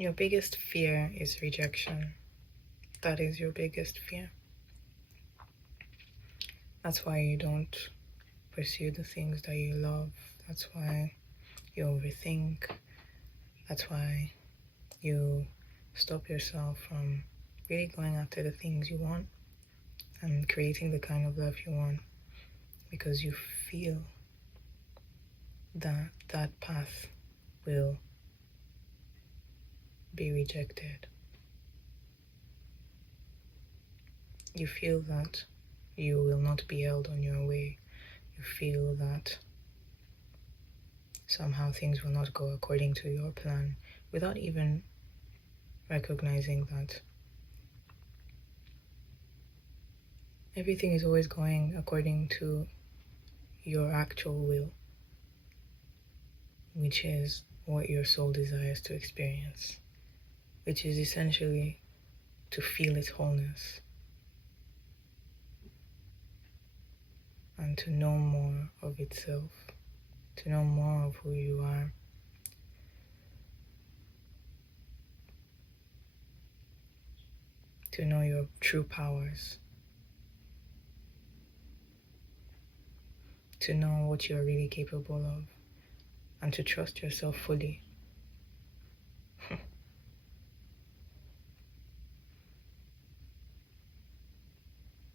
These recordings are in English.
Your biggest fear is rejection. That is your biggest fear. That's why you don't pursue the things that you love. That's why you overthink. That's why you stop yourself from really going after the things you want and creating the kind of life you want, because you feel that that path will be rejected. You feel that you will not be held on your way. You feel that somehow things will not go according to your plan, without even recognizing that everything is always going according to your actual will, which is what your soul desires to experience, which is essentially to feel its wholeness and to know more of itself, to know more of who you are. To know your true powers, to know what you're really capable of, and to trust yourself fully.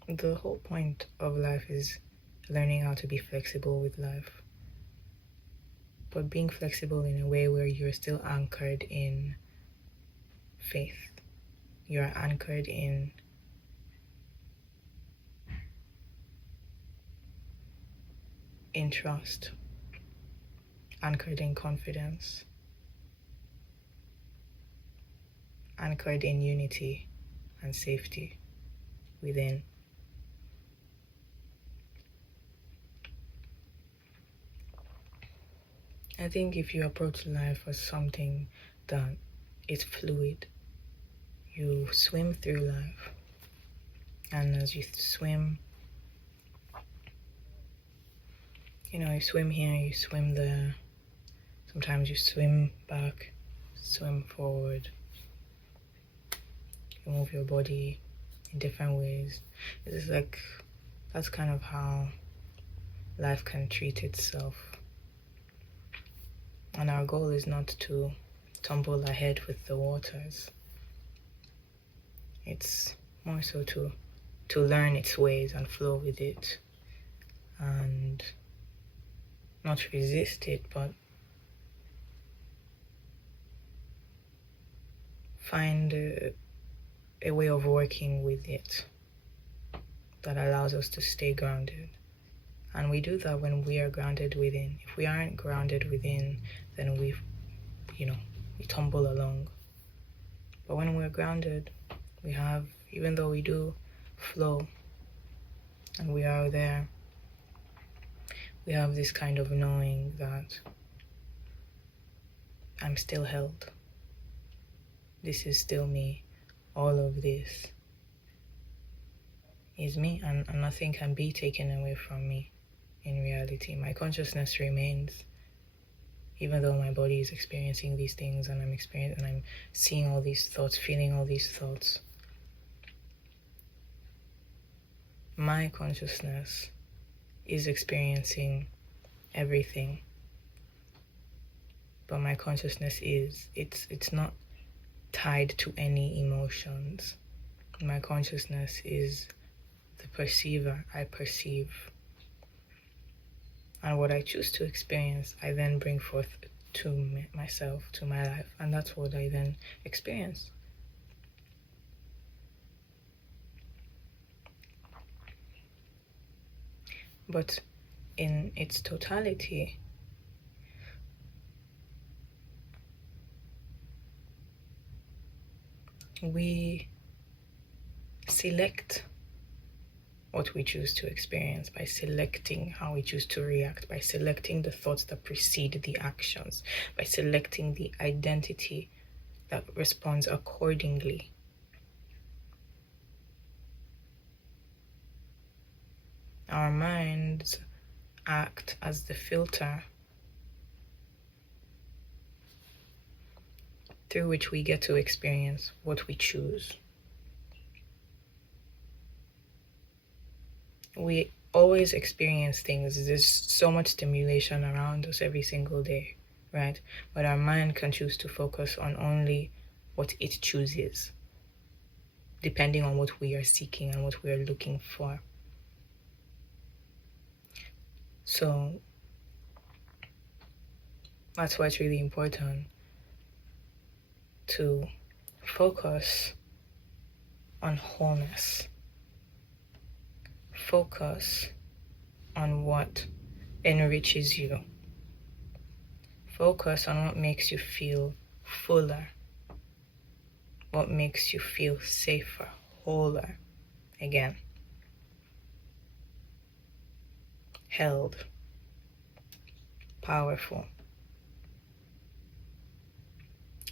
The whole point of life is learning how to be flexible with life, but being flexible in a way where you're still anchored in faith. You're anchored in trust, anchored in confidence, anchored in unity and safety within. I think if you approach life as something that is fluid, you swim through life, and as you swim, you swim here, you swim there, sometimes you swim back, swim forward, you move your body in different ways. It's like, that's kind of how life can treat itself. And our goal is not to tumble ahead with the waters. It's more so to learn its ways and flow with it, and not resist it, but find a way of working with it that allows us to stay grounded. And we do that when we are grounded within. If we aren't grounded within, then we tumble along. But when we're grounded, we have, even though we do flow and we are there, we have this kind of knowing that I'm still held. This is still me. All of this is me, and nothing can be taken away from me. In reality, my consciousness remains, even though my body is experiencing these things, and I'm seeing all these thoughts, feeling all these thoughts. My consciousness is experiencing everything, but my consciousness it's not tied to any emotions. My consciousness is the perceiver. I perceive, and what I choose to experience, I then bring forth to myself, to my life, and that's what I then experience. But in its totality, we select what we choose to experience by selecting how we choose to react, by selecting the thoughts that precede the actions, by selecting the identity that responds accordingly. Our minds act as the filter through which we get to experience what we choose. We always experience things. There's so much stimulation around us every single day, right? But our mind can choose to focus on only what it chooses, depending on what we are seeking and what we are looking for. So that's why it's really important to focus on wholeness. Focus on what enriches you. Focus on what makes you feel fuller, what makes you feel safer, wholer, again, held, powerful,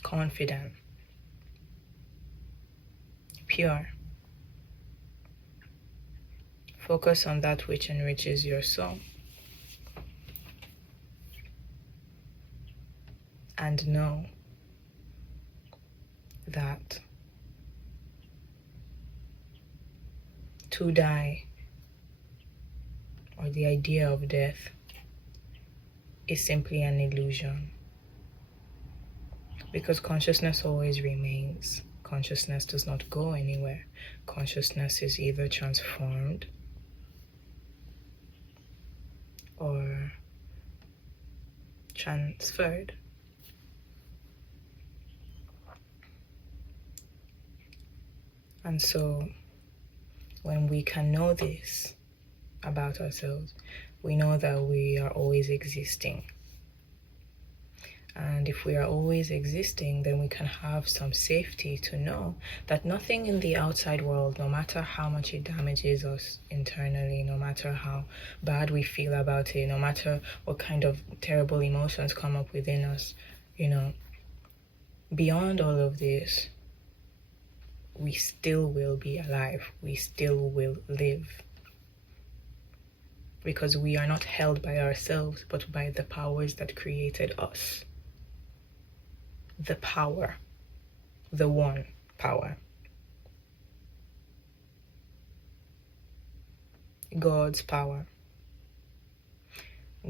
confident, pure. Focus on that which enriches your soul. And know that to die, or the idea of death, is simply an illusion. Because consciousness always remains. Consciousness does not go anywhere. Consciousness is either transformed or transferred. And so when we can know this about ourselves, we know that we are always existing. And if we are always existing, then we can have some safety to know that nothing in the outside world, no matter how much it damages us internally, no matter how bad we feel about it, no matter what kind of terrible emotions come up within us, beyond all of this, we still will be alive. We still will live. Because we are not held by ourselves, but by the powers that created us. The power, the one power. God's power.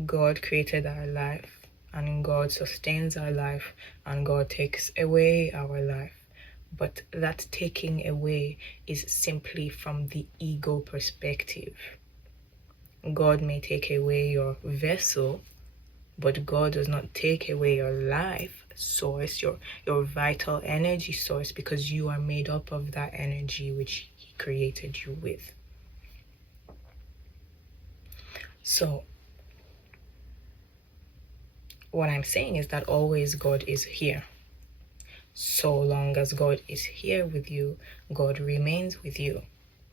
God created our life, and God sustains our life, and God takes away our life. But that taking away is simply from the ego perspective. God may take away your vessel, but God does not take away your life source, your vital energy source, because you are made up of that energy which He created you with. So what I'm saying is that always God is here. So long as God is here with you, God remains with you,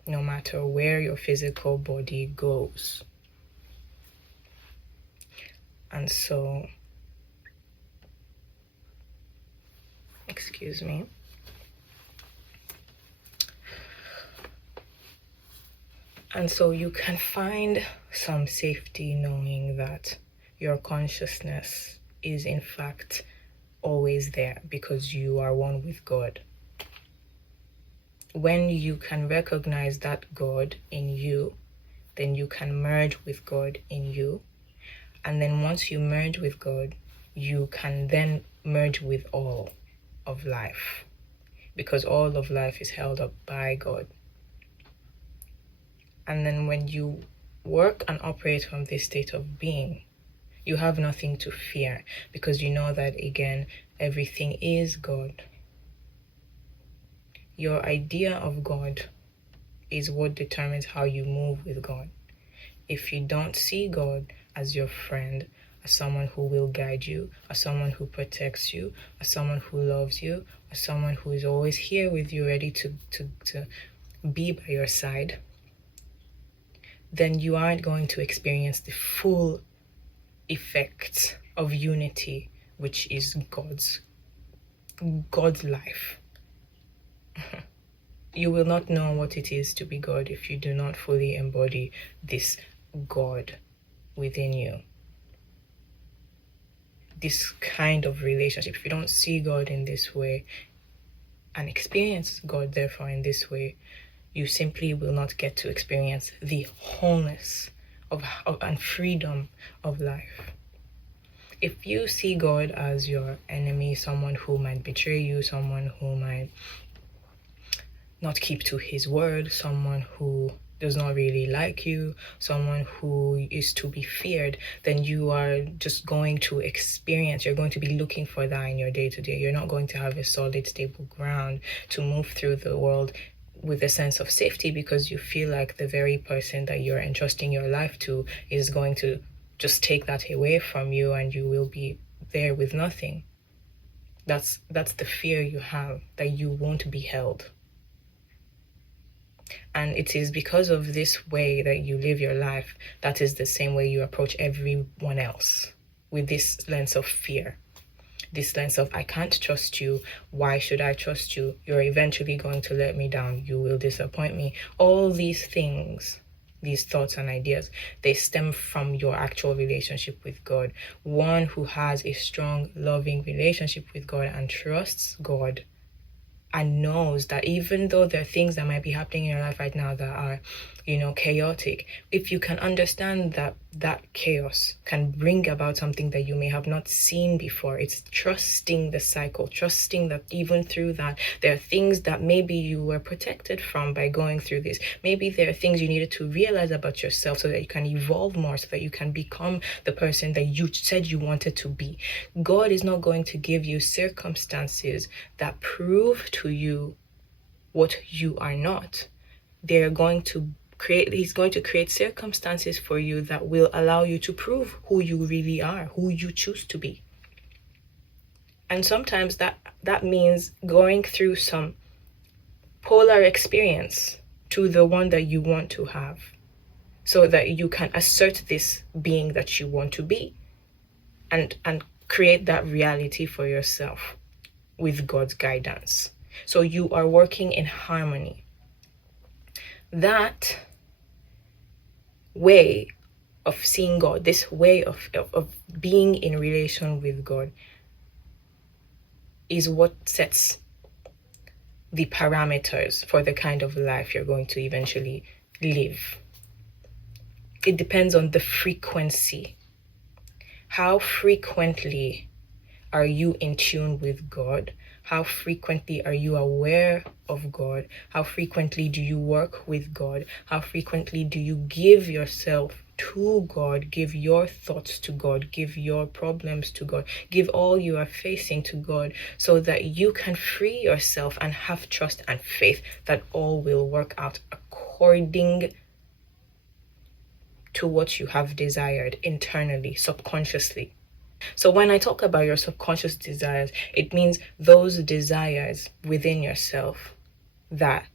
no matter where your physical body goes. And so, excuse me. And so you can find some safety knowing that your consciousness is in fact always there because you are one with God. When you can recognize that God in you, then you can merge with God in you. And then once you merge with God, you can then merge with all of life, because all of life is held up by God. And then when you work and operate from this state of being, you have nothing to fear, because you know that, again, everything is God. Your idea of God is what determines how you move with God. If you don't see God as your friend, as someone who will guide you, as someone who protects you, as someone who loves you, as someone who is always here with you, ready to be by your side, then you aren't going to experience the full effect of unity, which is God's life. You will not know what it is to be God if you do not fully embody this God within you. this kind of relationship, if you don't see God in this way and experience God therefore in this way, you simply will not get to experience the wholeness of and freedom of life. If you see God as your enemy, someone who might betray you, someone who might not keep to his word, someone who does not really like you, someone who is to be feared, then you are just going to experience, you're going to be looking for that in your day-to-day. You're not going to have a solid, stable ground to move through the world with a sense of safety, because you feel like the very person that you're entrusting your life to is going to just take that away from you, and you will be there with nothing. That's the fear you have, that you won't be held. And it is because of this way that you live your life, that is the same way you approach everyone else, with this lens of fear, this lens of, I can't trust you. Why should I trust you? You're eventually going to let me down. You will disappoint me. All these things, these thoughts and ideas, they stem from your actual relationship with God. One who has a strong, loving relationship with God and trusts God and knows that even though there are things that might be happening in your life right now that are, chaotic, if you can understand that that chaos can bring about something that you may have not seen before, it's trusting the cycle, trusting that even through that, there are things that maybe you were protected from by going through this. Maybe there are things you needed to realize about yourself so that you can evolve more, so that you can become the person that you said you wanted to be. God is not going to give you circumstances that prove to you what you are not. He's going to create circumstances for you that will allow you to prove who you really are, who you choose to be. And sometimes that means going through some polar experience to the one that you want to have, so that you can assert this being that you want to be and create that reality for yourself with God's guidance. So you are working in harmony. That way of seeing God, this way of being in relation with God, is what sets the parameters for the kind of life you're going to eventually live. It depends on the frequency. How frequently are you in tune with God? How frequently are you aware of God? How frequently do you work with God? How frequently do you give yourself to God, give your thoughts to God, give your problems to God, give all you are facing to God, so that you can free yourself and have trust and faith that all will work out according to what you have desired internally, subconsciously. So when I talk about your subconscious desires, it means those desires within yourself that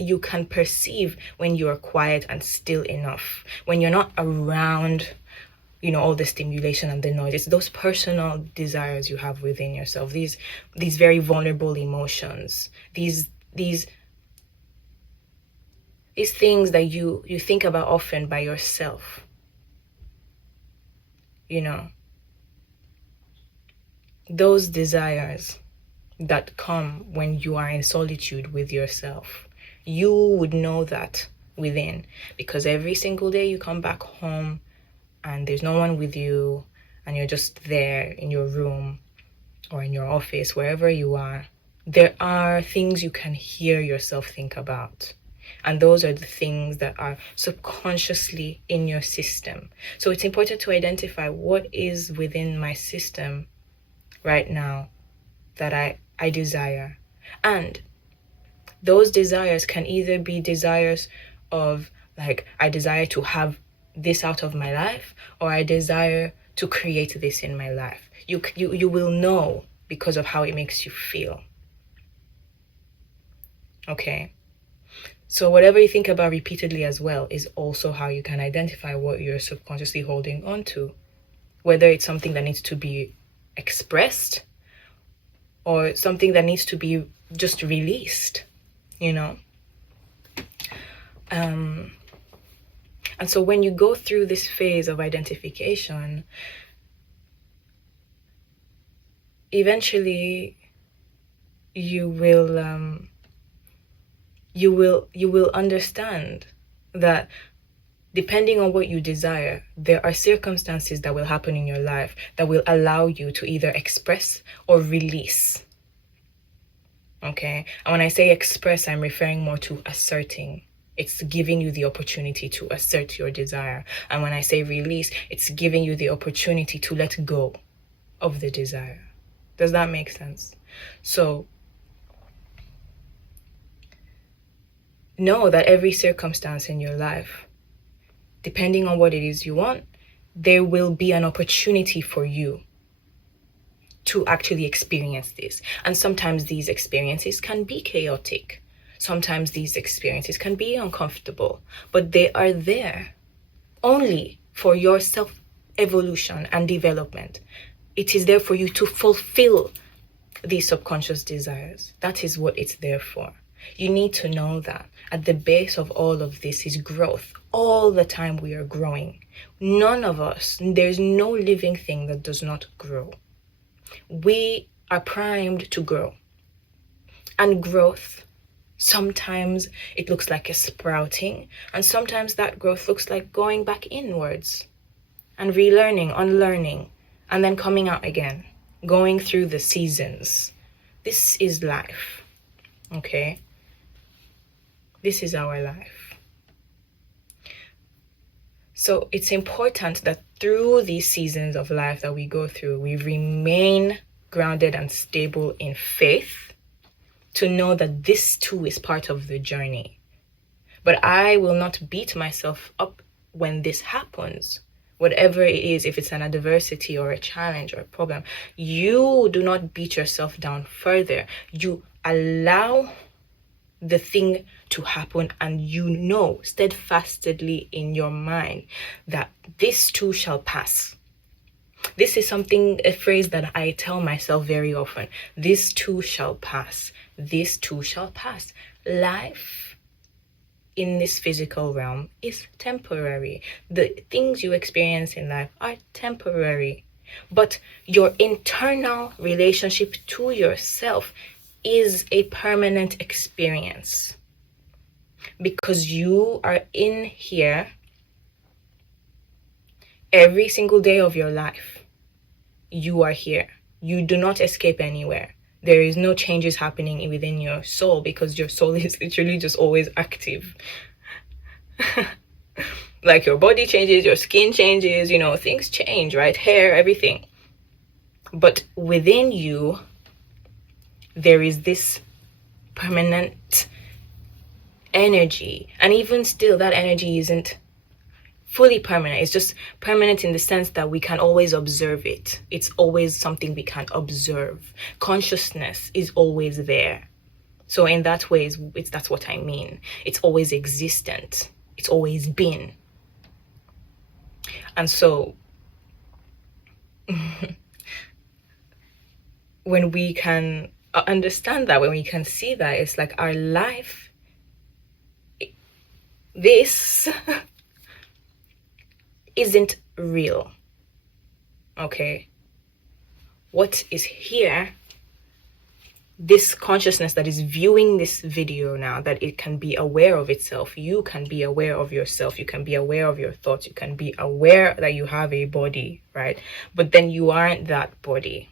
you can perceive when you are quiet and still enough, when you're not around, all the stimulation and the noise. It's those personal desires you have within yourself, these very vulnerable emotions, these things that you think about often by yourself, those desires that come when you are in solitude with yourself. You would know that within, because every single day you come back home and there's no one with you, and you're just there in your room or in your office, wherever you are. There are things you can hear yourself think about. And those are the things that are subconsciously in your system. So it's important to identify what is within my system right now that I desire. And those desires can either be desires of, like, I desire to have this out of my life, or I desire to create this in my life. You will know because of how it makes you feel. Okay? So whatever you think about repeatedly as well is also how you can identify what you're subconsciously holding on to. Whether it's something that needs to be expressed or something that needs to be just released, And And so when you go through this phase of identification, eventually you will understand that depending on what you desire, there are circumstances that will happen in your life that will allow you to either express or release. Okay? And when I say express, I'm referring more to asserting. It's giving you the opportunity to assert your desire. And when I say release, it's giving you the opportunity to let go of the desire. Does that make sense? So, know that every circumstance in your life, depending on what it is you want, there will be an opportunity for you to actually experience this. And sometimes these experiences can be chaotic. Sometimes these experiences can be uncomfortable, but they are there only for your self-evolution and development. It is there for you to fulfill these subconscious desires. That is what it's there for. You need to know that at the base of all of this is growth. All the time we are growing. None of us, there's no living thing that does not grow. We are primed to grow. And growth, sometimes it looks like a sprouting, and sometimes that growth looks like going back inwards and relearning, unlearning, and then coming out again, going through the seasons. This is life, okay? This is our life. So it's important that through these seasons of life that we go through, we remain grounded and stable in faith to know that this too is part of the journey. But I will not beat myself up when this happens. Whatever it is, if it's an adversity or a challenge or a problem, you do not beat yourself down further. You allow the thing to happen, and you know steadfastly in your mind that this too shall pass. This is a phrase that I tell myself very often. This too shall pass. This too shall pass. Life in this physical realm is temporary. The things you experience in life are temporary. But your internal relationship to yourself is a permanent experience, because you are in here every single day of your life. You are here. You do not escape anywhere. There is no changes happening within your soul, because your soul is literally just always active. Like your body changes, your skin changes, things change, right? Hair, everything. But within you, there is this permanent energy. And even still, that energy isn't fully permanent. It's just permanent in the sense that we can always observe it. It's always something we can observe. Consciousness is always there. So in that way, that's what I mean. It's always existent. It's always been. And so when we can understand that, when we can see that, it's like our life, this isn't real. Okay? What is here, this consciousness that is viewing this video now, that it can be aware of itself. You can be aware of yourself. You can be aware of your thoughts. You can be aware that you have a body, right? But then you aren't that body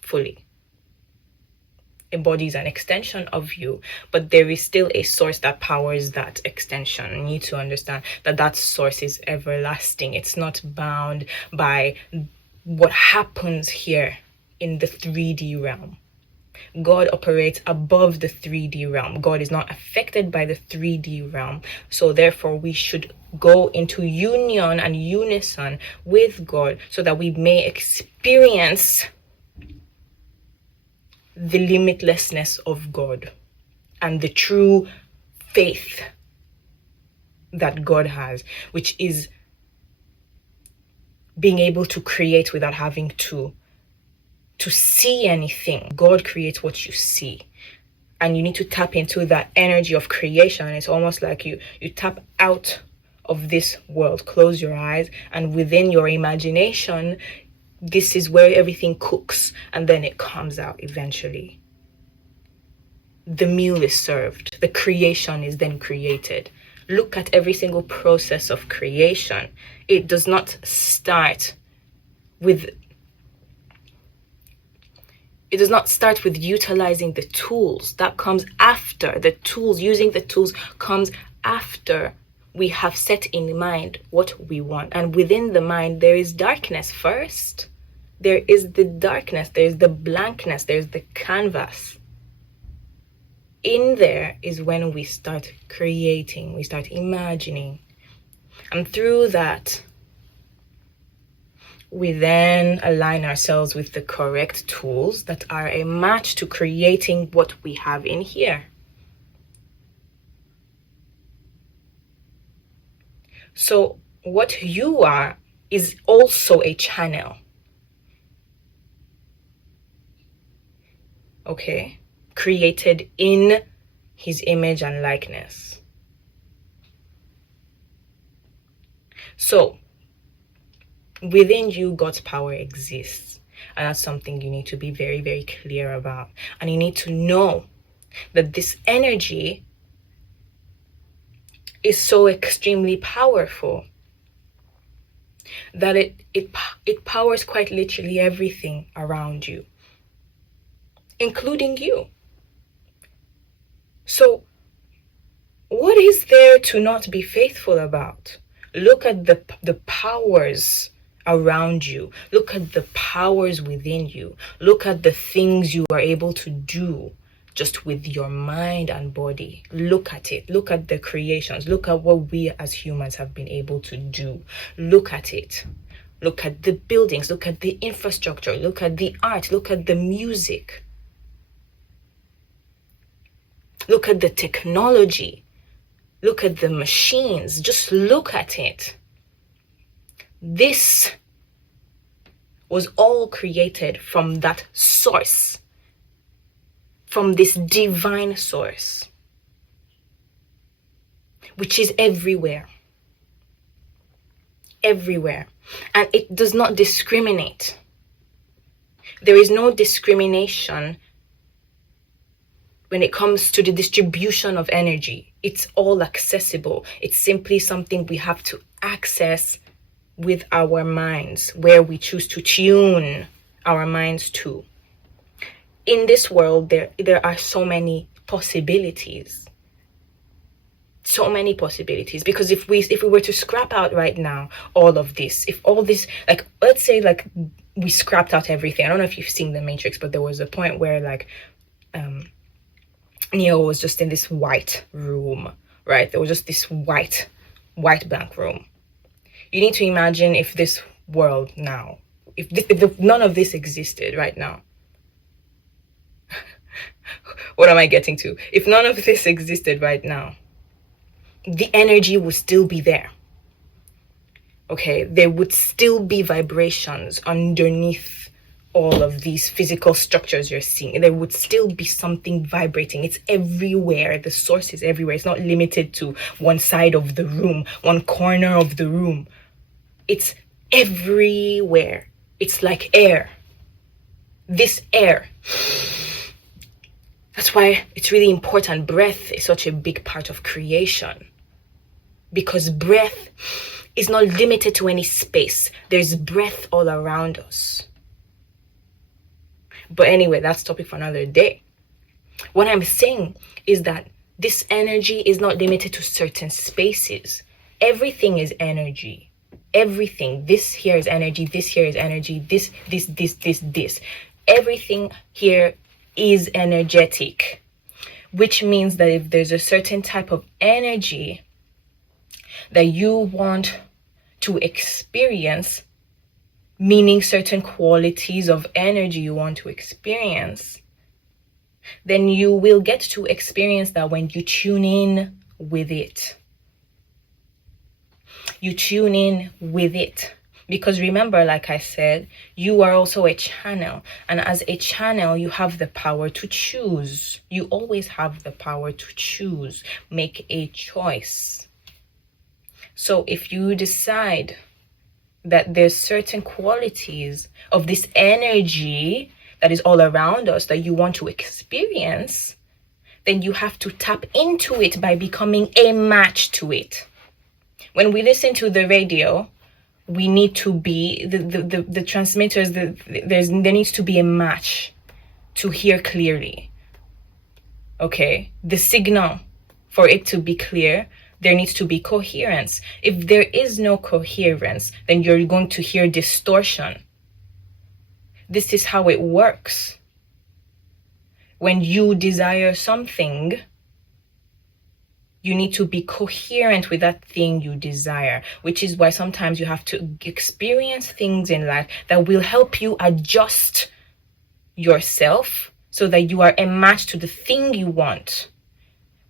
fully. A body is an extension of you, but there is still a source that powers that extension. You need to understand that that source is everlasting. It's not bound by what happens here in the 3D realm. God operates above the 3D realm. God is not affected by the 3D realm. So therefore, we should go into union and unison with God so that we may experience the limitlessness of God and the true faith that God has, which is being able to create without having to see anything. God creates what you see. and you need to tap into that energy of creation. It's almost like you tap out of this world, close your eyes, and within your imagination, this is where everything cooks, and then it comes out eventually. The meal is served, the creation is then created. Look at every single process of creation. It does not start with utilizing the tools. That comes after. The tools, using the tools, comes after we have set in mind what we want. And within the mind, there is darkness first. There is the darkness, there's the blankness, there's the canvas. In there is when we start creating, we start imagining. And through that, we then align ourselves with the correct tools that are a match to creating what we have in here. So what you are is also a channel. Okay? Created in his image and likeness. So within you, God's power exists. And that's something you need to be very, very clear about. And you need to know that this energy is so extremely powerful that it powers quite literally everything around you, including you. So what is there to not be faithful about? Look at the powers around you. Look at the powers within you. Look at the things you are able to do just with your mind and body. Look at it. Look at the creations. Look at what we as humans have been able to do. Look at it. Look at the buildings. Look at the infrastructure. Look at the art. Look at the music. Look at the technology. Look at the machines. Just look at it. This was all created from that source, from this divine source, which is everywhere. Everywhere. And it does not discriminate. There is no discrimination when it comes to the distribution of energy. It's all accessible. It's simply something we have to access with our minds, where we choose to tune our minds to. In this world, there are so many possibilities. So many possibilities. Because if we were to scrap out right now all of this, if all this, like, let's say, like, we scrapped out everything. I don't know if you've seen The Matrix, but there was a point where, like, Neo was just in this white room, right? There was just this white blank room. You need to imagine if this world now, if none of this existed right now. What am I getting to? If none of this existed right now, the energy would still be there. Okay, there would still be vibrations underneath all of these physical structures you're seeing. There would still be something vibrating. It's everywhere. The source is everywhere. It's not limited to one side of the room, one corner of the room. It's everywhere. It's like air. This air. That's why it's really important. Breath is such a big part of creation. Because breath is not limited to any space. There's breath all around us. But anyway, that's topic for another day. What I'm saying is that this energy is not limited to certain spaces. Everything is energy. Everything. This here is energy. This here is energy. This. Everything here is energetic. Which means that if there's a certain type of energy that you want to experience, meaning certain qualities of energy you want to experience, then you will get to experience that when you tune in with it. You tune in with it Because remember, like I said, you are also a channel. And as a channel, you have the power to choose. You always have the power to choose. Make a choice. So if you decide that there's certain qualities of this energy that is all around us that you want to experience, then you have to tap into it by becoming a match to it. When we listen to the radio, we need to be the transmitters. There needs to be a match to hear clearly. Okay, the signal, for it to be clear, there needs to be coherence. If there is no coherence, then you're going to hear distortion. This is how it works. When you desire something, you need to be coherent with that thing you desire, which is why sometimes you have to experience things in life that will help you adjust yourself so that you are a match to the thing you want.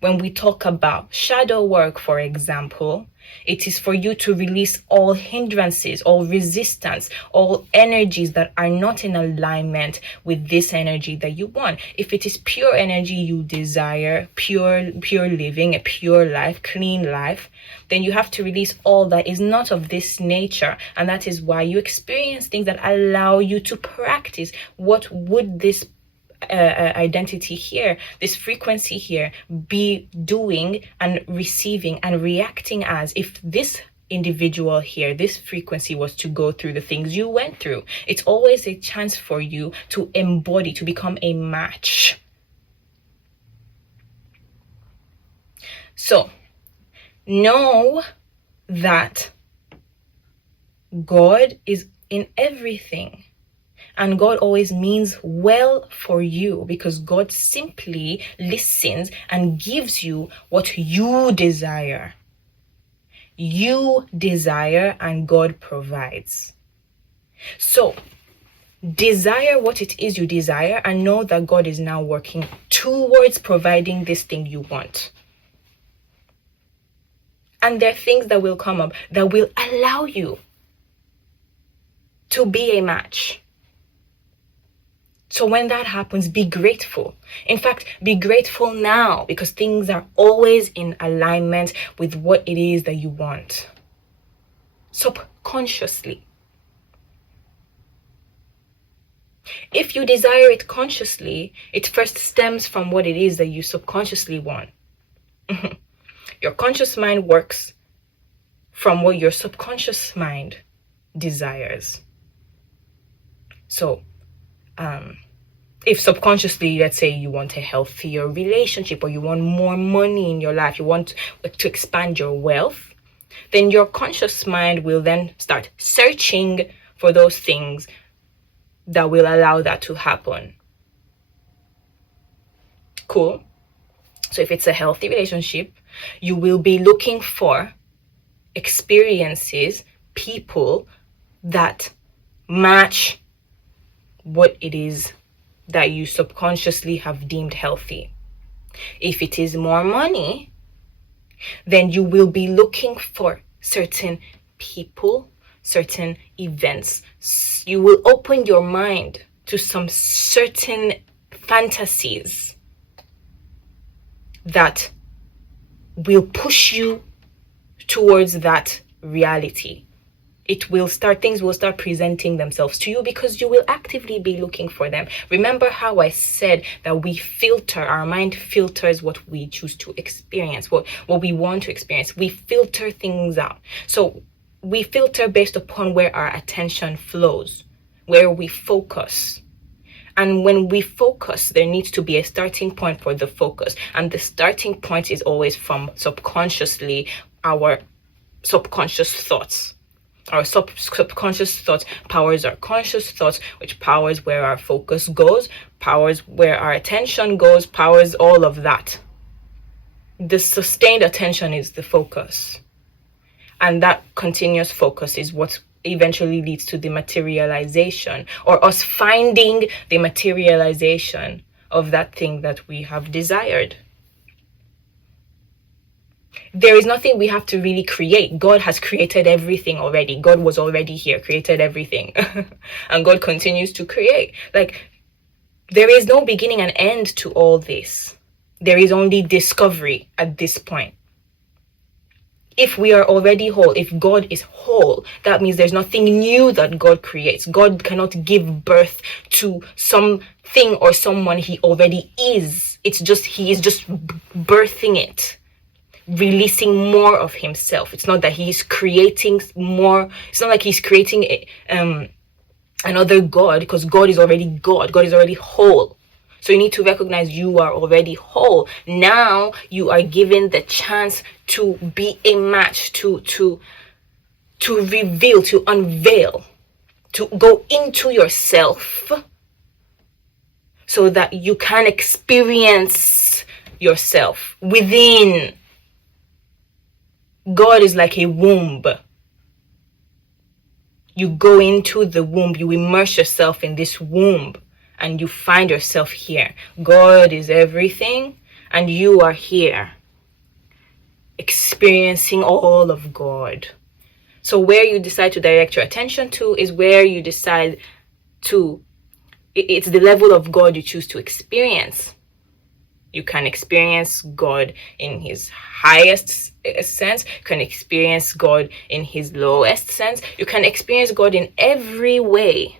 When we talk about shadow work, for example, it is for you to release all hindrances, all resistance, all energies that are not in alignment with this energy that you want. If it is pure energy you desire, pure living, a pure life, clean life, then you have to release all that is not of this nature. And that is why you experience things that allow you to practice what would this identity here, this frequency here, be doing and receiving and reacting as if this individual here, this frequency was to go through the things you went through. It's always a chance for you to embody, to become a match. So know that God is in everything. And God always means well for you, because God simply listens and gives you what you desire. You desire and God provides. So desire what it is you desire and know that God is now working towards providing this thing you want. And there are things that will come up that will allow you to be a match. So when that happens, be grateful. In fact, be grateful now, because things are always in alignment with what it is that you want. Subconsciously. If you desire it consciously, it first stems from what it is that you subconsciously want. Your conscious mind works from what your subconscious mind desires. So, if subconsciously, let's say you want a healthier relationship, or you want more money in your life, you want to expand your wealth, then your conscious mind will then start searching for those things that will allow that to happen. Cool. So if it's a healthy relationship, you will be looking for experiences, people that match what it is that you subconsciously have deemed healthy. If it is more money, then you will be looking for certain people, certain events. You will open your mind to some certain fantasies that will push you towards that reality. Things will start presenting themselves to you because you will actively be looking for them. Remember how I said that our mind filters what we choose to experience, what we want to experience. We filter things out. So we filter based upon where our attention flows, where we focus. And when we focus, there needs to be a starting point for the focus. And the starting point is always from subconsciously, our subconscious thoughts. Our subconscious thoughts powers our conscious thoughts, which powers where our focus goes, powers where our attention goes, powers all of that. The sustained attention is the focus. And that continuous focus is what eventually leads to the materialization, or us finding the materialization of that thing that we have desired. There is nothing we have to really create. God has created everything already. God was already here, created everything. And God continues to create. Like, there is no beginning and end to all this. There is only discovery at this point. If we are already whole, if God is whole, that means there's nothing new that God creates. God cannot give birth to something or someone he already is. It's just, he is just birthing it, releasing more of himself. It's not that he's creating more. It's not like he's creating another God, because God is already God. God is already whole. So you need to recognize you are already whole. Now you are given the chance to be a match, to reveal, to unveil, to go into yourself so that you can experience yourself within. God is like a womb. You go into the womb, you immerse yourself in this womb, and you find yourself here. God is everything, and you are here, experiencing all of God. So where you decide to direct your attention to is where you decide to, it's the level of God you choose to experience. You can experience God in his highest sense. You can experience God in his lowest sense. You can experience God in every way.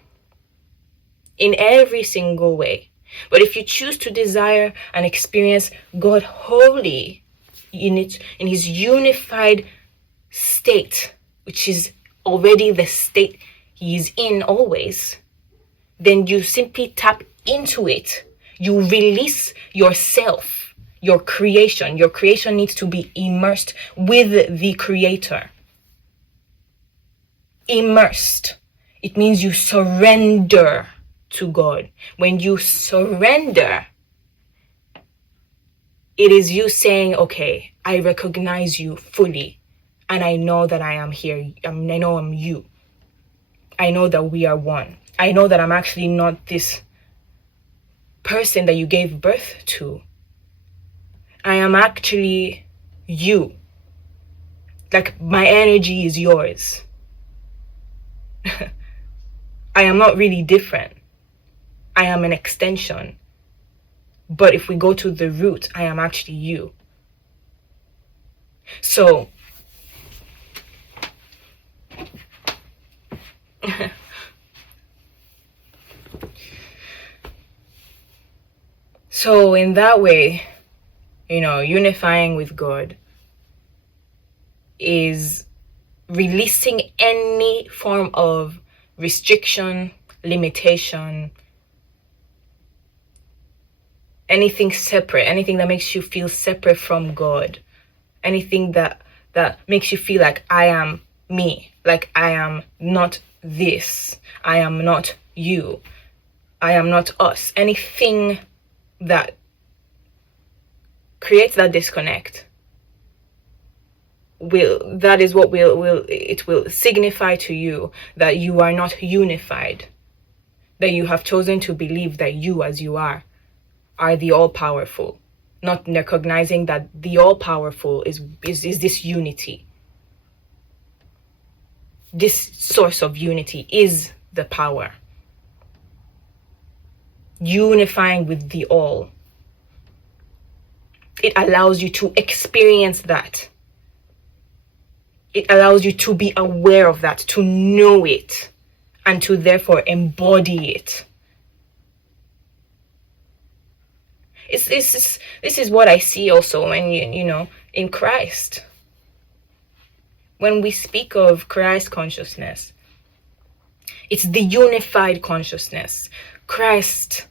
In every single way. But if you choose to desire and experience God wholly in his unified state, which is already the state he is in always, then you simply tap into it. You release yourself, your creation. Your creation needs to be immersed with the Creator. Immersed. It means you surrender to God. When you surrender, it is you saying, okay, I recognize you fully, and I know that I am here. I know I'm you. I know that we are one. I know that I'm actually not this person that you gave birth to. I am actually you. Like, my energy is yours. I am not really different. I am an extension. But if we go to the root, I am actually you. So, so in that way, unifying with God is releasing any form of restriction, limitation, anything separate, anything that makes you feel separate from God, anything that makes you feel like I am me, like I am not this, I am not you, I am not us. Anything that creates that disconnect will signify to you that you are not unified, that you have chosen to believe that you as you are the all-powerful, not recognizing that the all-powerful is this unity. This source of unity is the power. Unifying with the all. It allows you to experience that. It allows you to be aware of that, to know it, and to therefore embody it. This is what I see also when in Christ. When we speak of Christ consciousness, it's the unified consciousness. Christ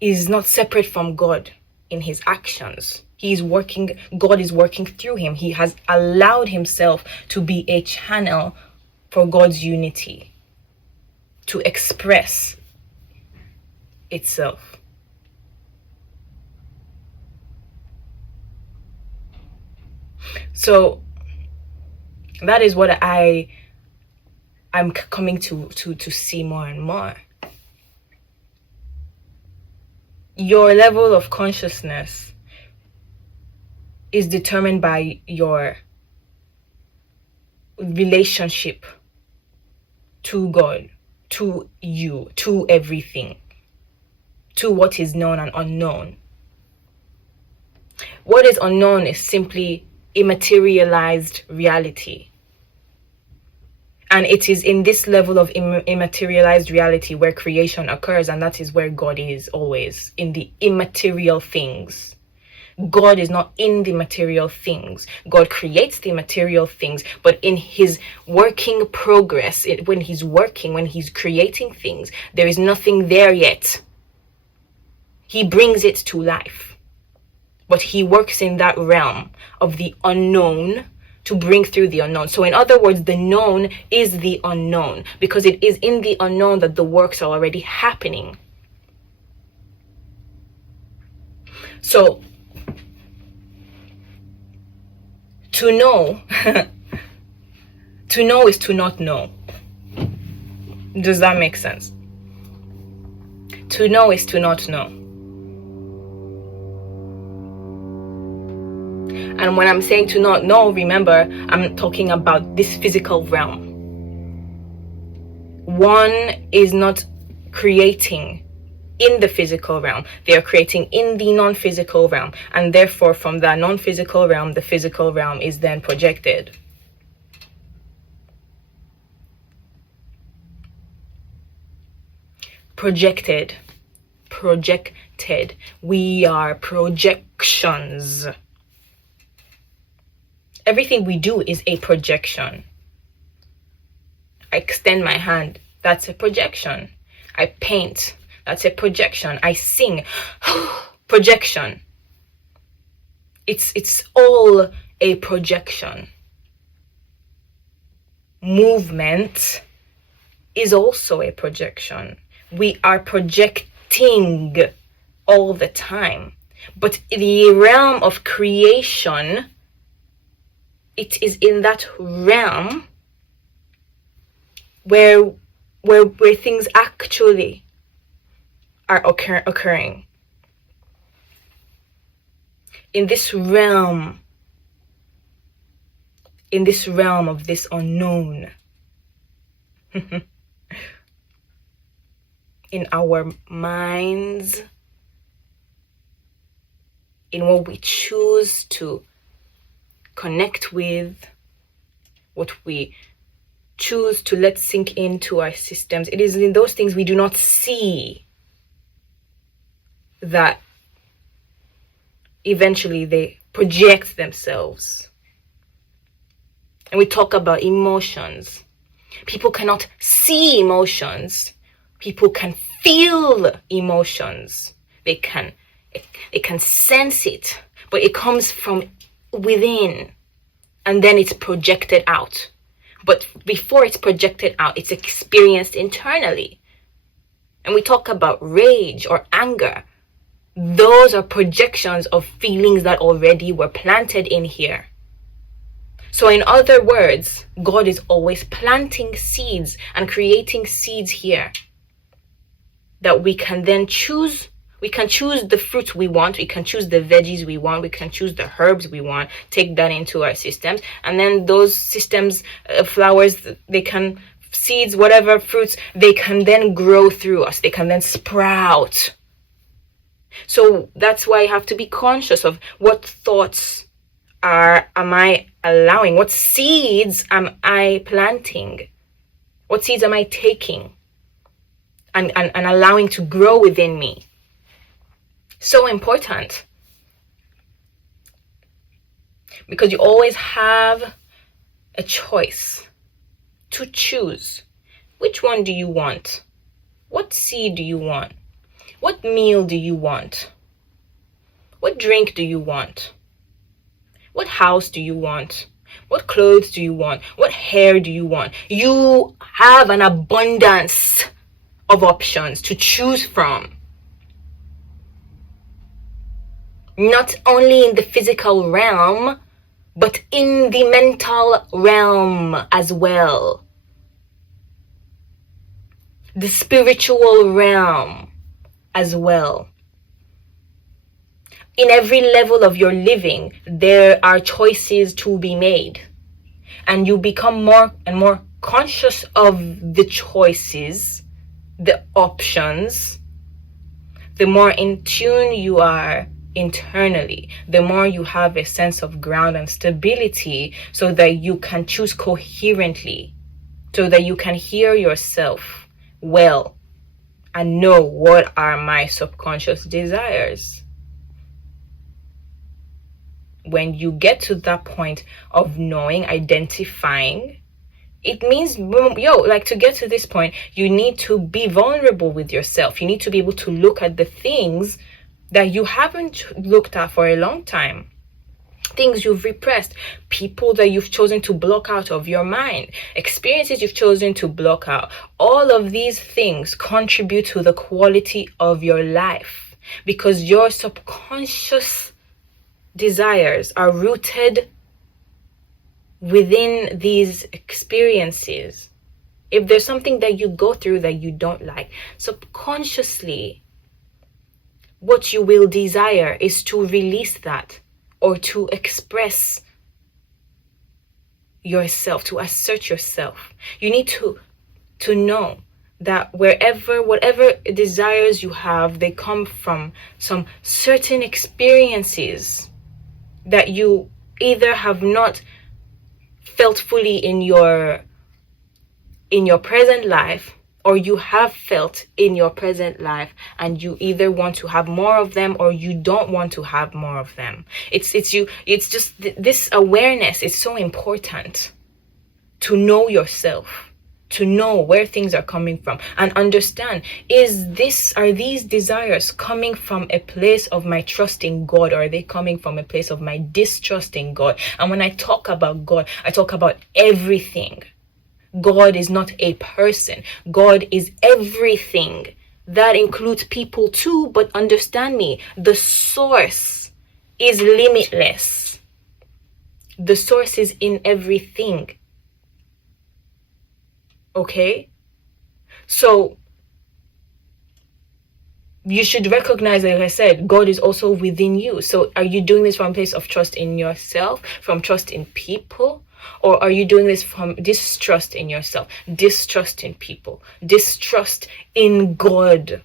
is not separate from God in his actions. God is working through him. He has allowed himself to be a channel for God's unity to express itself. So that is what I'm coming to see more and more. Your level of consciousness is determined by your relationship to God, to you, to everything, to what is known and unknown. What is unknown is simply immaterialized reality. And it is in this level of immaterialized reality where creation occurs, and that is where God is always, in the immaterial things. God is not in the material things. God creates the material things, but in his working progress, when he's creating things, there is nothing there yet. He brings it to life, but he works in that realm of the unknown to bring through the unknown. So in other words, the known is the unknown, because it is in the unknown that the works are already happening. So to know to know is to not know. Does that make sense? To know is to not know. And when I'm saying to not know, remember, I'm talking about this physical realm. One is not creating in the physical realm. They are creating in the non-physical realm. And therefore, from that non-physical realm, the physical realm is then projected. Projected. We are projections. Everything we do is a projection. I extend my hand, that's a projection. I paint, that's a projection. I sing, projection. It's all a projection. Movement is also a projection. We are projecting all the time. But the realm of creation, it is in that realm where things actually are occurring. In this realm of this unknown, in our minds, in what we choose to connect with, what we choose to let sink into our systems. It is in those things we do not see that eventually they project themselves. And we talk about emotions. People cannot see emotions. People can feel emotions. They can sense it, but it comes from within, and then it's projected out. But before it's projected out, it's experienced internally. And we talk about rage or anger. Those are projections of feelings that already were planted in here. So in other words, God is always planting seeds and creating seeds here that we can then choose. We can choose the fruits we want. We can choose the veggies we want. We can choose the herbs we want. Take that into our systems. And then those systems, flowers, seeds, whatever fruits, they can then grow through us. They can then sprout. So that's why I have to be conscious of what thoughts am I allowing? What seeds am I planting? What seeds am I taking and allowing to grow within me? So important, because you always have a choice to choose. Which one do you want? What seed do you want? What meal do you want? What drink do you want? What house do you want? What clothes do you want? What hair do you want? You have an abundance of options to choose from. Not only in the physical realm, but in the mental realm as well. The spiritual realm as well. In every level of your living, there are choices to be made. And you become more and more conscious of the choices, the options, the more in tune you are internally, the more you have a sense of ground and stability so that you can choose coherently, so that you can hear yourself well and know what are my subconscious desires. When you get to that point of knowing, identifying, it means, to get to this point, you need to be vulnerable with yourself. You need to be able to look at the things that you haven't looked at for a long time. Things you've repressed, people that you've chosen to block out of your mind, experiences you've chosen to block out. All of these things contribute to the quality of your life because your subconscious desires are rooted within these experiences. If there's something that you go through that you don't like, subconsciously, what you will desire is to release that or to express yourself, to assert yourself. You need to know that whatever desires you have, they come from some certain experiences that you either have not felt fully in your present life, or you have felt in your present life and you either want to have more of them or you don't want to have more of them. It's just this awareness is so important, to know yourself, to know where things are coming from and understand, are these desires coming from a place of my trust in God, or are they coming from a place of my distrust in God? And when I talk about God, I talk about everything. God is not a person. God is everything. That includes people too, but understand me, the source is limitless. The source is in everything. Okay? So you should recognize, like I said, God is also within you. So are you doing this from a place of trust in yourself, from trust in people? Or are you doing this from distrust in yourself, distrust in people, distrust in God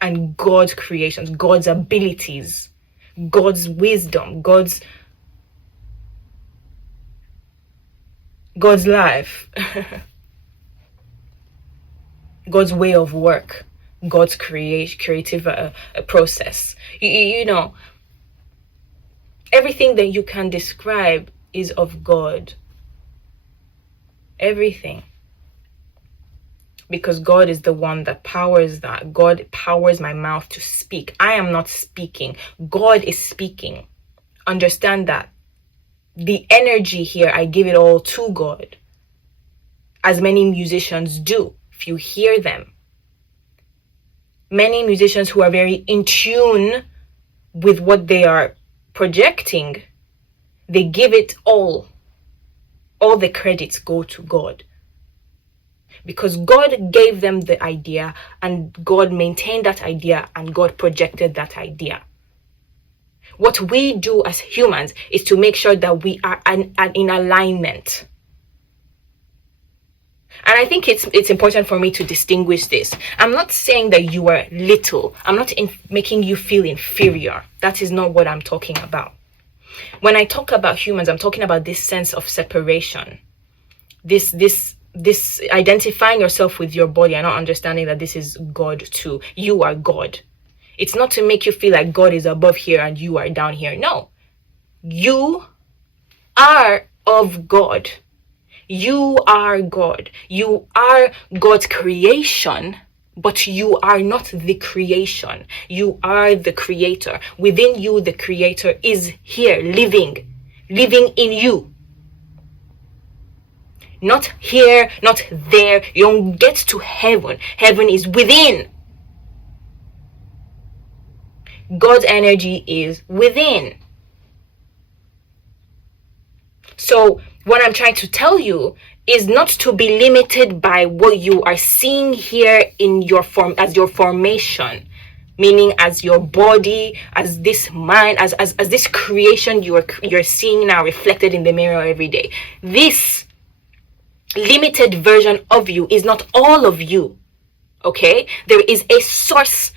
and God's creations, God's abilities, God's wisdom, God's life, God's way of work, God's creative process. You know, everything that you can describe is of God. Everything. Because God is the one that powers that. God powers my mouth to speak. I am not speaking. God is speaking. Understand that. The energy here, I give it all to God. As many musicians do, if you hear them. Many musicians who are very in tune with what they are projecting, they give it all. All the credits go to God. Because God gave them the idea and God maintained that idea and God projected that idea. What we do as humans is to make sure that we are in alignment. And I think it's important for me to distinguish this. I'm not saying that you are little. I'm not making you feel inferior. That is not what I'm talking about. When I talk about humans, I'm talking about this sense of separation. This identifying yourself with your body and not understanding that this is God too. You are God. It's not to make you feel like God is above here and you are down here. No. You are of God. You are God. You are God's creation, but you are not the creation. You are the creator. Within you, the creator is here, living in you. Not here, not there. You don't get to heaven. Heaven is within. God's energy is within. So what I'm trying to tell you is not to be limited by what you are seeing here in your form as your formation. meaning as your body, as this mind, as this creation you're seeing now reflected in the mirror every day. This limited version of you is not all of you. Okay, there is a source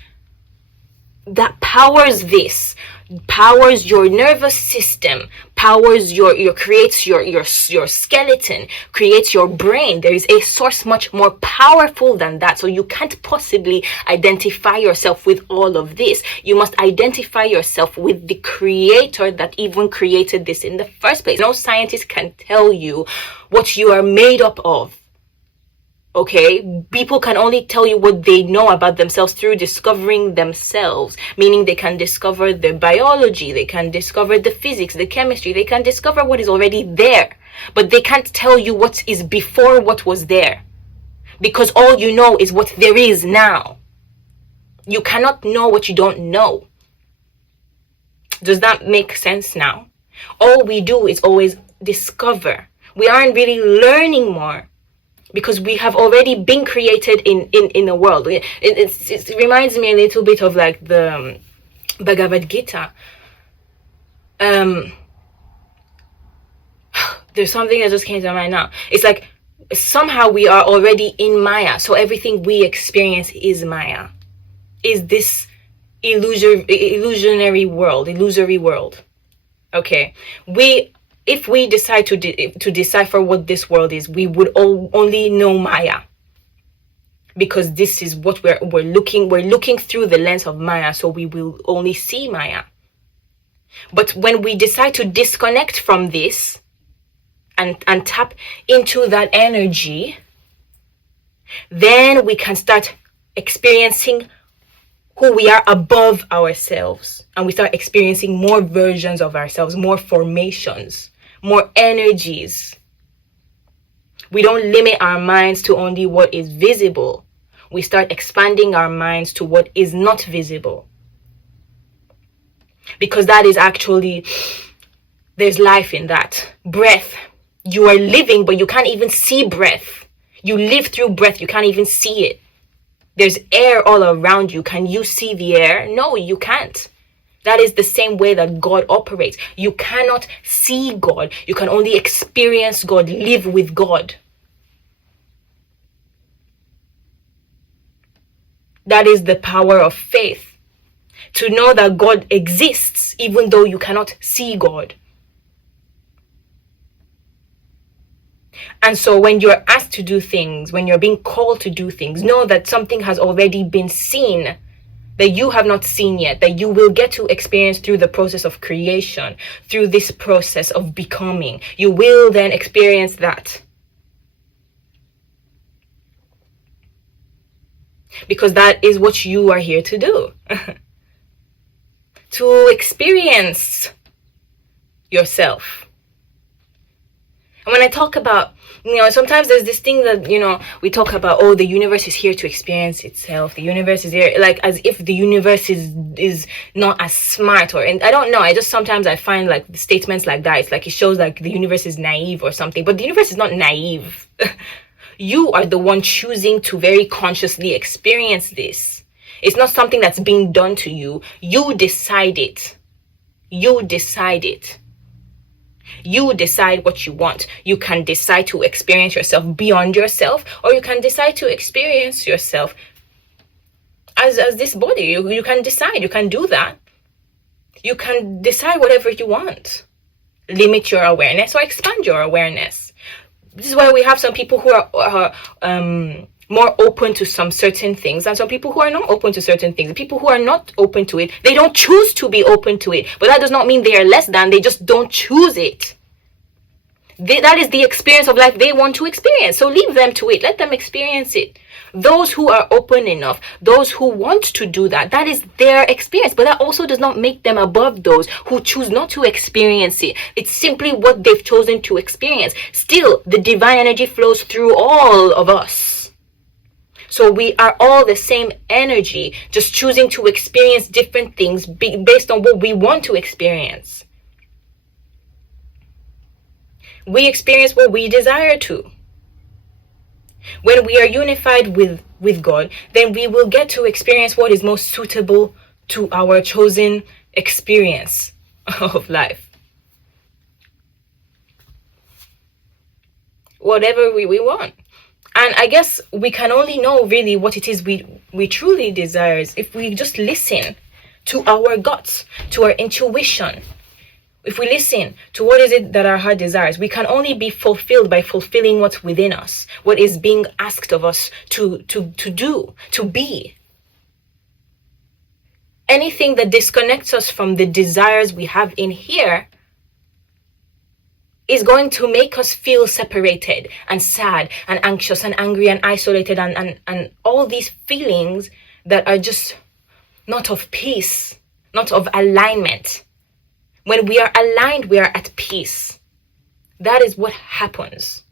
that powers your nervous system, powers creates your skeleton, creates your brain. There is a source much more powerful than that. So you can't possibly identify yourself with all of this. You must identify yourself with the creator that even created this in the first place. No scientist can tell you what you are made up of. Okay, people can only tell you what they know about themselves through discovering themselves, meaning they can discover the biology, they can discover the physics, the chemistry, they can discover what is already there, but they can't tell you what is before what was there, because all you know is what there is now. You cannot know what you don't know. Does that make sense now? All we do is always discover. We aren't really learning more, because we have already been created in the world. It reminds me a little bit of like the Bhagavad Gita. There's something that just came to mind now. It's like somehow we are already in Maya. So everything we experience is Maya. Is this illusory world. Okay. If we decide to decipher what this world is, we would only know Maya, because this is what we're looking through the lens of Maya, so we will only see Maya. But when we decide to disconnect from this and tap into that energy, then we can start experiencing who we are above ourselves, and we start experiencing more versions of ourselves, more formations, more energies. We don't limit our minds to only what is visible. We start expanding our minds to what is not visible, because that is actually, there's life in that. Breath. You are living, but you can't even see breath. You live through breath, you can't even see it. There's air all around you. Can you see the air? No, you can't. That is the same way that God operates. You cannot see God. You can only experience God, live with God. That is the power of faith. To know that God exists even though you cannot see God. And so when you're asked to do things, when you're being called to do things, know that something has already been seen that you have not seen yet, that you will get to experience through the process of creation, through this process of becoming. You will then experience that. Because that is what you are here to do. To experience yourself. And when I talk about, sometimes there's this thing that, we talk about, oh, the universe is here to experience itself. The universe is here, like as if the universe is not as smart, and I don't know. Sometimes I find like the statements like that. It's like it shows like the universe is naive or something, but the universe is not naive. You are the one choosing to very consciously experience this. It's not something that's being done to you. You decide it. You decide it. You decide what you want. You can decide to experience yourself beyond yourself, or you can decide to experience yourself as this body. You can decide. You can do that. You can decide whatever you want. Limit your awareness or expand your awareness. This is why we have some people who are more open to some certain things, and some people who are not open to certain things. The people who are not open to it, they don't choose to be open to it. But that does not mean they are less than. They just don't choose it. That is the experience of life they want to experience. So leave them to it. Let them experience it. Those who are open enough, those who want to do that, that is their experience. But that also does not make them above those who choose not to experience it. It's simply what they've chosen to experience. Still, the divine energy flows through all of us. So we are all the same energy, just choosing to experience different things based on what we want to experience. We experience what we desire to. When we are unified with with God, then we will get to experience what is most suitable to our chosen experience of life. Whatever we want. And I guess we can only know really what it is we truly desire if we just listen to our guts, to our intuition. If we listen to what is it that our heart desires, we can only be fulfilled by fulfilling what's within us, what is being asked of us to do, to be. Anything that disconnects us from the desires we have in here is going to make us feel separated and sad and anxious and angry and isolated and all these feelings that are just not of peace, not of alignment. When we are aligned, we are at peace. That is what happens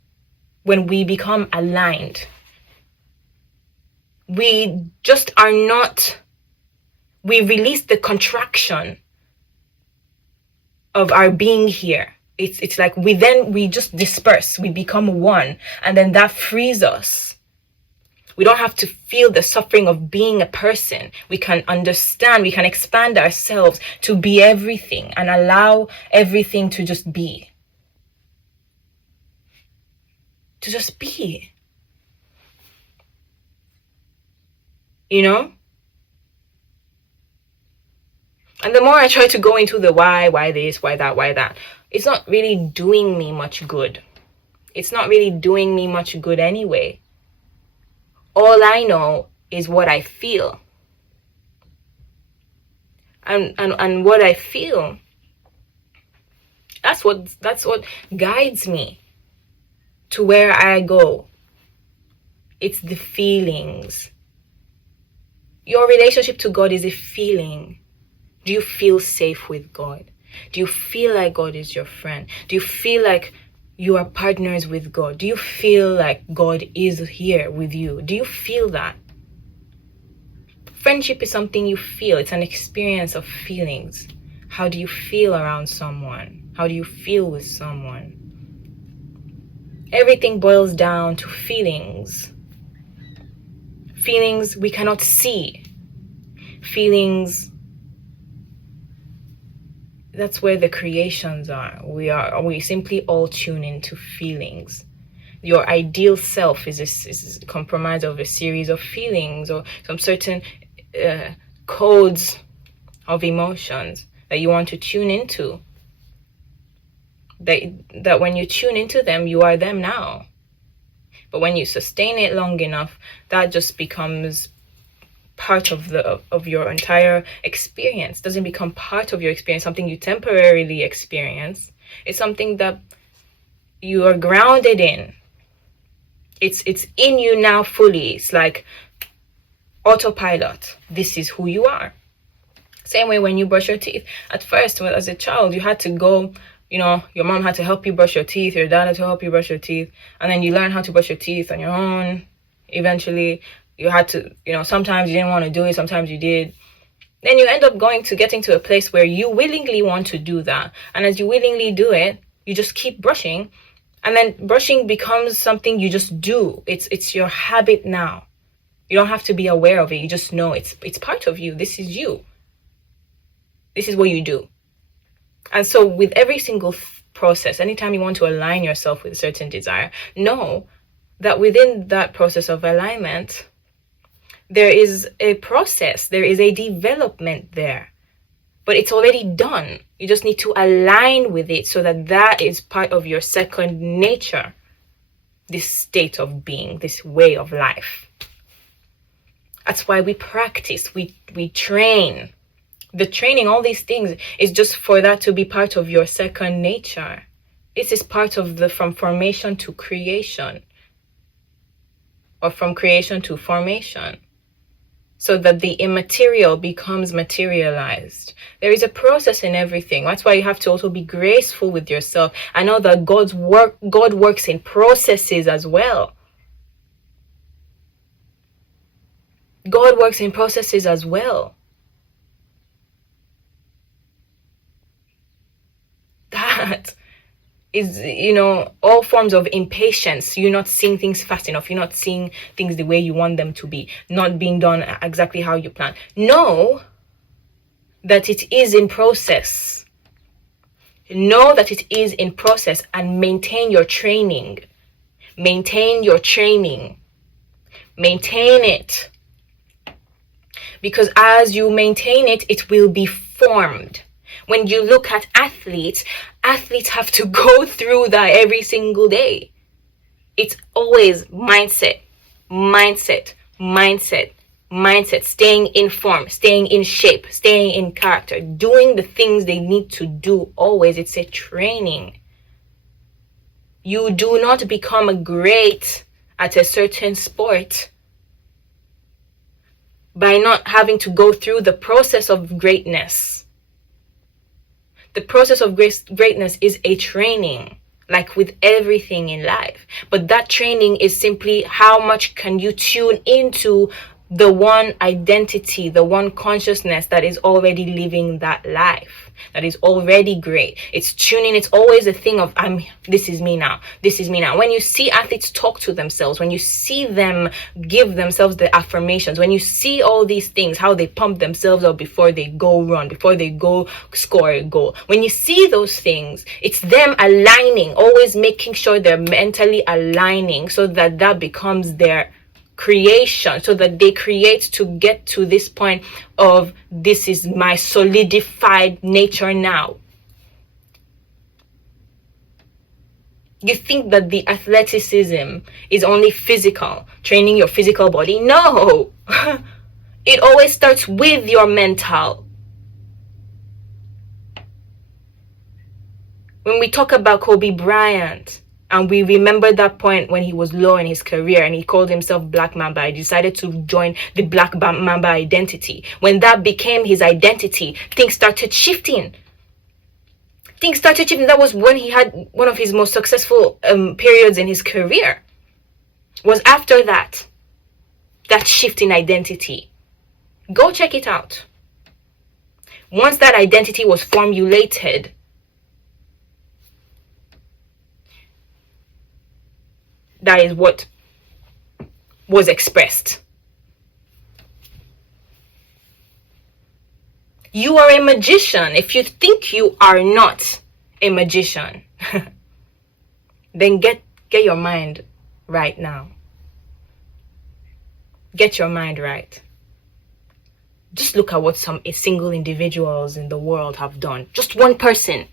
when we become aligned. We just are not, we release the contraction of our being here. It's like we just disperse, we become one, and then that frees us. We don't have to feel the suffering of being a person. We can understand, we can expand ourselves to be everything and allow everything to just be. To just be. You know? And the more I try to go into the why this, why that, it's not really doing me much good. It's not really doing me much good anyway. All I know is what I feel. And what I feel, that's what guides me to where I go. It's the feelings. Your relationship to God is a feeling. Do you feel safe with God? Do you feel like God is your friend? Do you feel like you are partners with God? Do you feel like God is here with you? Do you feel that? Friendship is something you feel. It's an experience of feelings. How do you feel around someone? How do you feel with someone? Everything boils down to feelings. Feelings we cannot see. Feelings, that's where the creations are. We simply all tune into feelings. Your ideal self is comprised of a series of feelings or some certain codes of emotions that you want to tune into. That when you tune into them, you are them now. But when you sustain it long enough, that just becomes part of your entire experience. Doesn't become part of your experience, something you temporarily experience. It's something that you are grounded in. It's in you now fully. It's like autopilot. This is who you are. Same way when you brush your teeth. At first, as a child, you had to go, your mom had to help you brush your teeth, your dad had to help you brush your teeth, and then you learn how to brush your teeth on your own. Eventually, you had to, sometimes you didn't want to do it, sometimes you did. Then you end up getting to a place where you willingly want to do that. And as you willingly do it, you just keep brushing. And then brushing becomes something you just do. It's your habit now. You don't have to be aware of it. You just know it's part of you. This is you. This is what you do. And so with every single process, anytime you want to align yourself with a certain desire, know that within that process of alignment, there is a process, there is a development there. But it's already done. You just need to align with it so that is part of your second nature. This state of being, this way of life. That's why we practice, we train. The training, all these things, is just for that to be part of your second nature. This is part of from formation to creation. Or from creation to formation. So that the immaterial becomes materialized. There is a process in everything. That's why you have to also be graceful with yourself. I know that God works in processes as well. God works in processes as well. is, all forms of impatience. You're not seeing things fast enough. You're not seeing things the way you want them to be, not being done exactly how you plan. Know that it is in process. Know that it is in process, and maintain your training. Maintain your training. Maintain it. Because as you maintain it, it will be formed. When you look at athletes have to go through that every single day. It's always mindset, staying in form, staying in shape, staying in character, doing the things they need to do always. It's a training. You do not become great at a certain sport by not having to go through the process of greatness. The process of greatness is a training, like with everything in life. But that training is simply how much can you tune into the one identity, the one consciousness that is already living that life, that is already great. It's tuning. It's always a thing of, this is me now. This is me now. When you see athletes talk to themselves, when you see them give themselves the affirmations, when you see all these things, how they pump themselves up before they go run, before they go score a goal, when you see those things, it's them aligning, always making sure they're mentally aligning so that becomes their creation, so that they create to get to this point of, this is my solidified nature now. You think that the athleticism is only physical, training your physical body? No. It always starts with your mental. When we talk about Kobe Bryant, and we remember that point when he was low in his career and he called himself Black Mamba. He decided to join the Black Mamba identity. When that became his identity, things started shifting. That was when he had one of his most successful periods in his career. Was after that shift in identity. Go check it out. Once that identity was formulated, that is what was expressed. You are a magician. If you think you are not a magician, then get your mind right now. Get your mind right. Just look at what a single individuals in the world have done. Just one person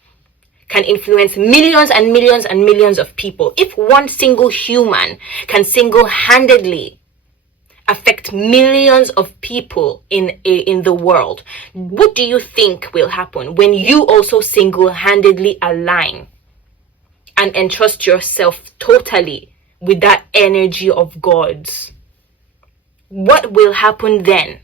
can influence millions and millions and millions of people. If one single human can single-handedly affect millions of people in the world, what do you think will happen when you also single-handedly align and entrust yourself totally with that energy of God's? What will happen then?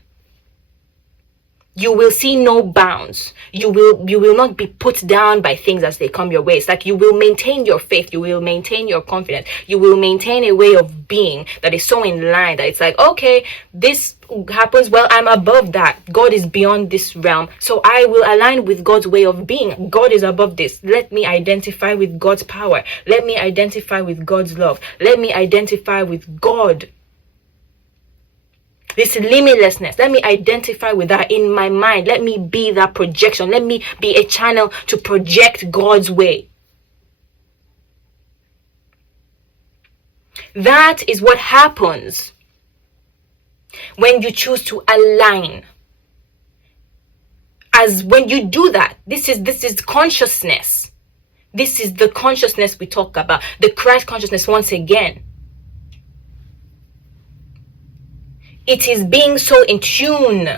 You will see no bounds. You will not be put down by things as they come your way. It's like you will maintain your faith. You will maintain your confidence. You will maintain a way of being that is so in line that it's like, okay, this happens. Well, I'm above that. God is beyond this realm. So I will align with God's way of being. God is above this. Let me identify with God's power. Let me identify with God's love. Let me identify with God. This limitlessness, let me identify with that in my mind. Let me be that projection. Let me be a channel to project God's way. That is what happens when you choose to align. As when you do that, this is consciousness. This is the consciousness we talk about. The Christ consciousness once again. It is being so in tune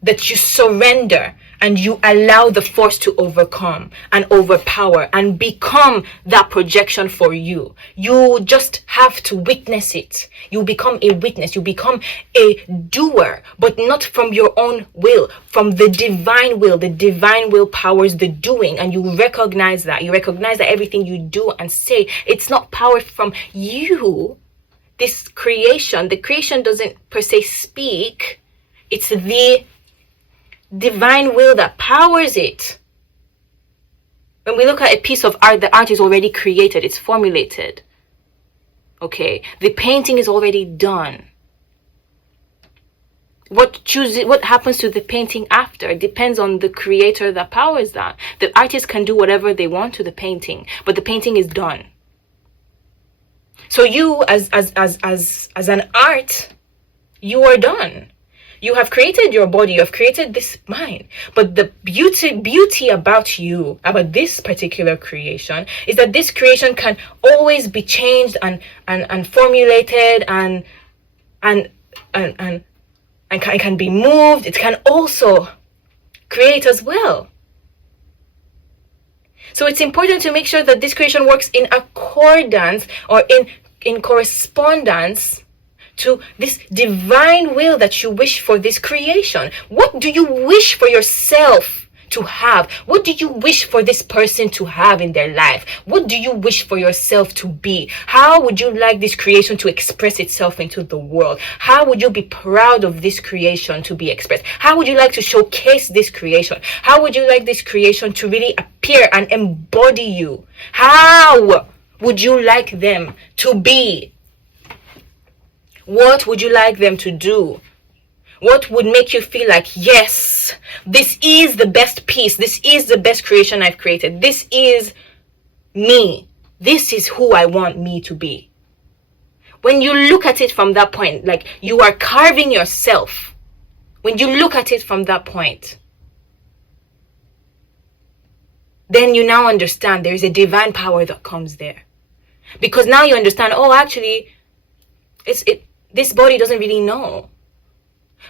that you surrender and you allow the force to overcome and overpower and become that projection for you. You just have to witness it. You become a witness. You become a doer, but not from your own will, from the divine will. The divine will powers the doing, and you recognize that. You recognize that everything you do and say, it's not powered from you. This creation, the creation doesn't per se speak. It's the divine will that powers it. When we look at a piece of art, the art is already created, it's formulated. Okay, the painting is already done. What happens to the painting after depends on the creator that powers that. The artist can do whatever they want to the painting, but the painting is done. So you, as an art, you are done. You have created your body, you have created this mind. But the beauty about you, about this particular creation, is that this creation can always be changed and formulated and can be moved. It can also create as well. So it's important to make sure that this creation works in accordance or in correspondence to this divine will that you wish for this creation. What do you wish for yourself to have? What do you wish for this person to have in their life? What do you wish for yourself to be? How would you like this creation to express itself into the world? How would you be proud of this creation to be expressed? How would you like to showcase this creation? How would you like this creation to really appear and embody you? How would you like them to be? What would you like them to do? What would make you feel like, yes, this is the best piece. This is the best creation I've created. This is me. This is who I want me to be. When you look at it from that point, like you are carving yourself. When you look at it from that point, then you now understand there is a divine power that comes there. Because now you understand, oh, actually, this body doesn't really know.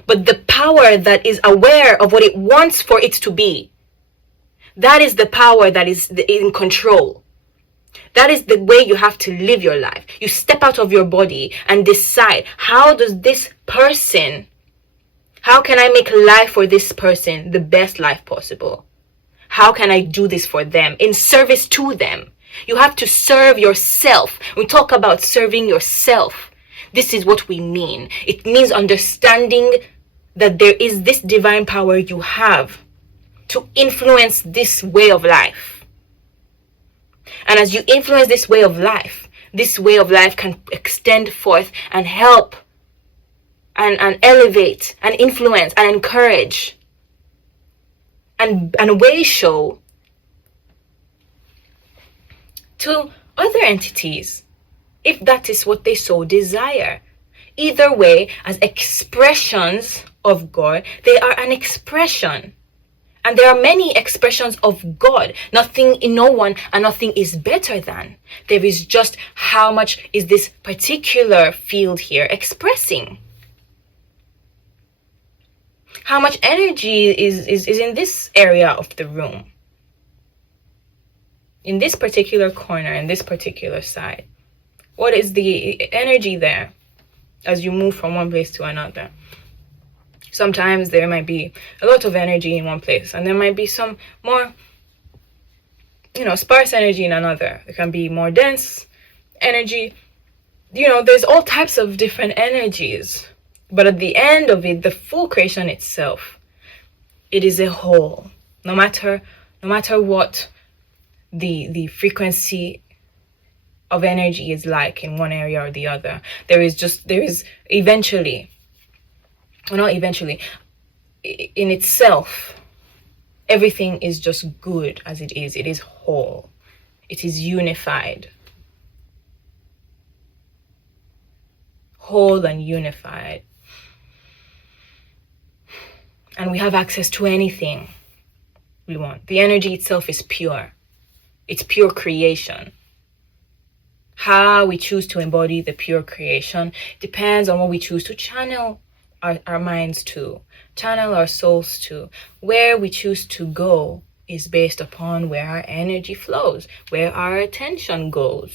But the power that is aware of what it wants for it to be, that is the power that is in control. That is the way you have to live your life. You step out of your body and decide, how can I make life for this person the best life possible? How can I do this for them, in service to them? You have to serve yourself. We talk about serving yourself. This is what we mean. It means understanding that there is this divine power you have to influence this way of life. And as you influence this way of life can extend forth and help and elevate and influence and encourage and way show to other entities, if that is what they so desire. Either way, as expressions of God, they are an expression. And there are many expressions of God. Nothing in no one and nothing is better than. There is just how much is this particular field here expressing. How much energy is in this area of the room. In this particular corner, in this particular side. What is the energy there as you move from one place to another? Sometimes there might be a lot of energy in one place, and there might be some more, sparse energy in another. There can be more dense energy. There's all types of different energies. But at the end of it, the full creation itself, it is a whole. No matter what the frequency of energy is like in one area or the other, there is eventually, well, not eventually, in itself, everything is just good as it is. It is whole. It is unified. Whole and unified. And we have access to anything we want. The energy itself is pure. It's pure creation. How we choose to embody the pure creation depends on what we choose to channel our minds to, channel our souls to. Where we choose to go is based upon where our energy flows, where our attention goes.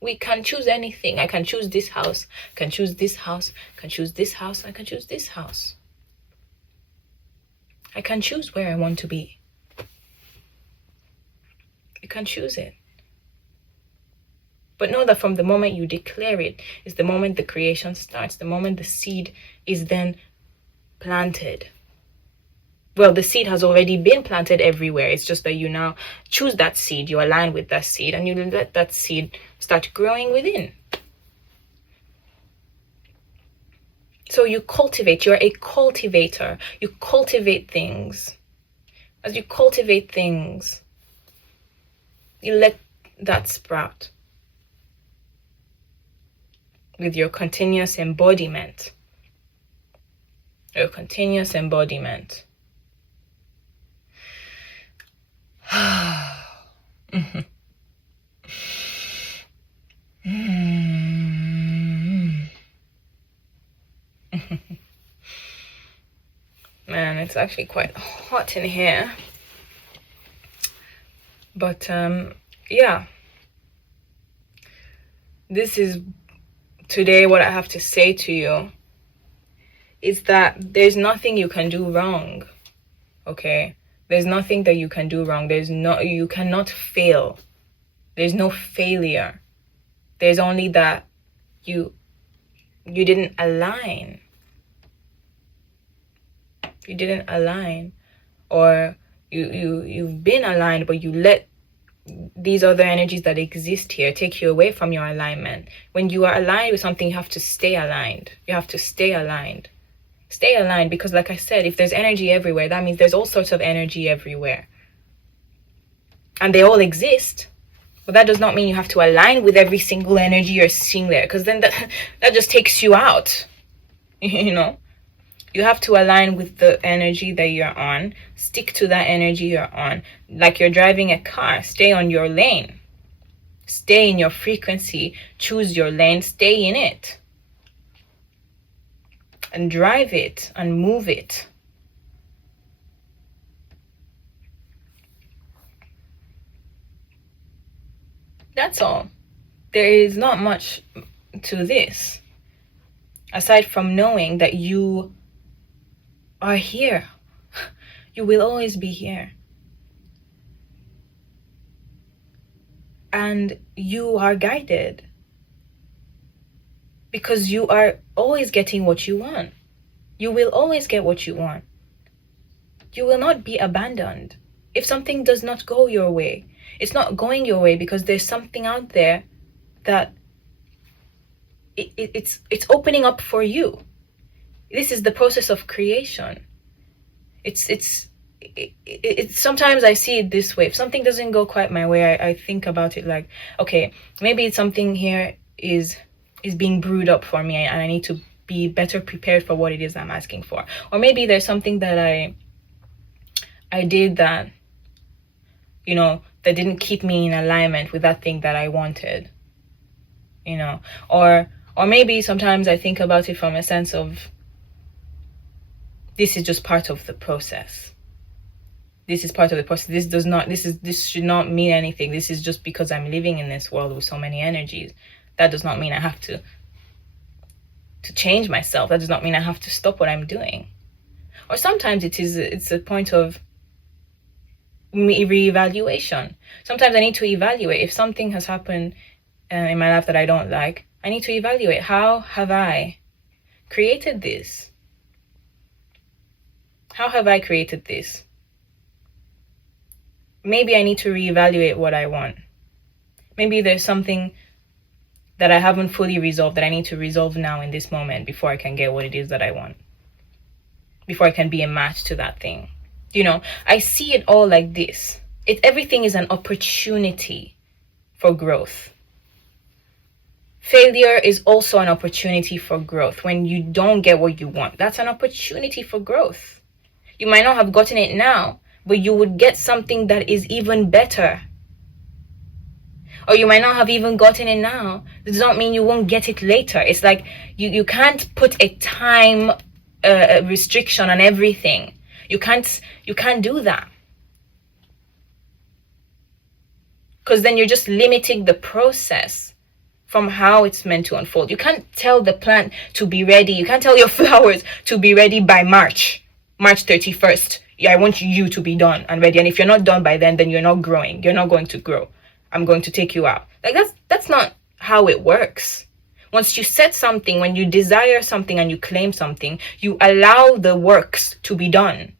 We can choose anything. I can choose this house, can choose this house, can choose this house, I can choose this house. I can choose where I want to be. You can choose it. But know that from the moment you declare it is the moment the creation starts, the moment the seed is then planted. Well, the seed has already been planted everywhere. It's just that you now choose that seed, you align with that seed, and you let that seed start growing within. So you cultivate, you're a cultivator. You cultivate things. As you cultivate things, you let that sprout with your continuous embodiment. Your continuous embodiment. Man, it's actually quite hot in here. But yeah, this is today what I have to say to you is that there's nothing you can do wrong. Okay, there's nothing that you can do wrong. You cannot fail. There's no failure. There's only that you didn't align. You didn't align, or you've been aligned, but you let these other energies that exist here take you away from your alignment. When you are aligned with something, you have to stay aligned. You have to stay aligned. Stay aligned, because like I said, if there's energy everywhere, that means there's all sorts of energy everywhere. And they all exist. But that does not mean you have to align with every single energy you're seeing there, because then that just takes you out. You know? You have to align with the energy that you're on. Stick to that energy you're on. Like you're driving a car, stay on your lane. Stay in your frequency. Choose your lane, stay in it. And drive it and move it. That's all. There is not much to this, aside from knowing that you are here. You will always be here. And you are guided. Because you are always getting what you want. You will always get what you want. You will not be abandoned. If something does not go your way, it's not going your way because there's something out there that it's opening up for you. This is the process of creation. It's sometimes I see it this way. If something doesn't go quite my way, I think about it like, okay, maybe something here is being brewed up for me and I need to be better prepared for what it is I'm asking for. Or maybe there's something that I did that, you know, that didn't keep me in alignment with that thing that I wanted, you know. Or maybe sometimes I think about it from a sense of, this is just part of the process. This is part of the process. This should not mean anything. This is just because I'm living in this world with so many energies. That does not mean I have to change myself. That does not mean I have to stop what I'm doing. Or sometimes it's a point of reevaluation. Sometimes I need to evaluate. If something has happened in my life that I don't like, I need to evaluate. How have I created this? How have I created this? Maybe I need to reevaluate what I want. Maybe there's something that I haven't fully resolved that I need to resolve now in this moment before I can get what it is that I want. Before I can be a match to that thing. You know, I see it all like this. Everything is an opportunity for growth. Failure is also an opportunity for growth. When you don't get what you want, that's an opportunity for growth. You might not have gotten it now, but you would get something that is even better. Or you might not have even gotten it now. It does not mean you won't get it later. It's like you can't put a time restriction on everything. You can't do that. Because then you're just limiting the process from how it's meant to unfold. You can't tell the plant to be ready. You can't tell your flowers to be ready by March 31st. I want you to be done and ready. And if you're not done by then you're not growing. You're not going to grow. I'm going to take you out. Like that's not how it works. Once you set something, when you desire something and you claim something, you allow the works to be done.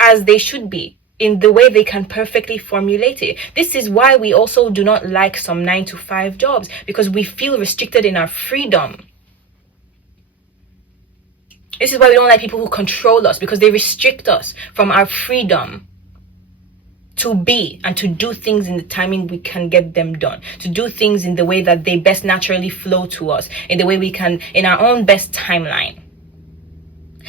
as they should be, in the way they can perfectly formulate it. This is why we also do not like some 9-to-5 jobs, because we feel restricted in our freedom. This is why we don't like people who control us, because they restrict us from our freedom to be and to do things in the timing we can get them done, to do things in the way that they best naturally flow to us, in the way we can, in our own best timeline.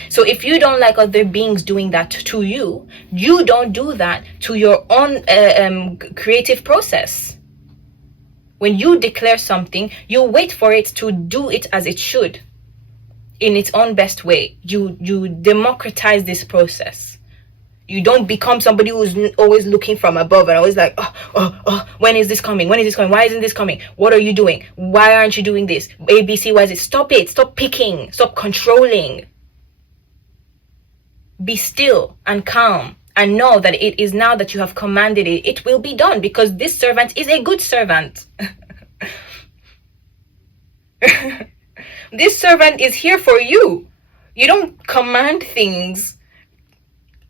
So if you don't like other beings doing that to you, you don't do that to your own creative process. When you declare something, you wait for it to do it as it should, in its own best way. You democratize this process. You don't become somebody who's always looking from above and always like, when is this coming? When is this coming? Why isn't this coming? What are you doing? Why aren't you doing this? A, B, C, why is it? Stop it. Stop picking. Stop controlling. Be still and calm and know that it is now that you have commanded it, it will be done, because this servant is a good servant. This servant is here for you. You don't command things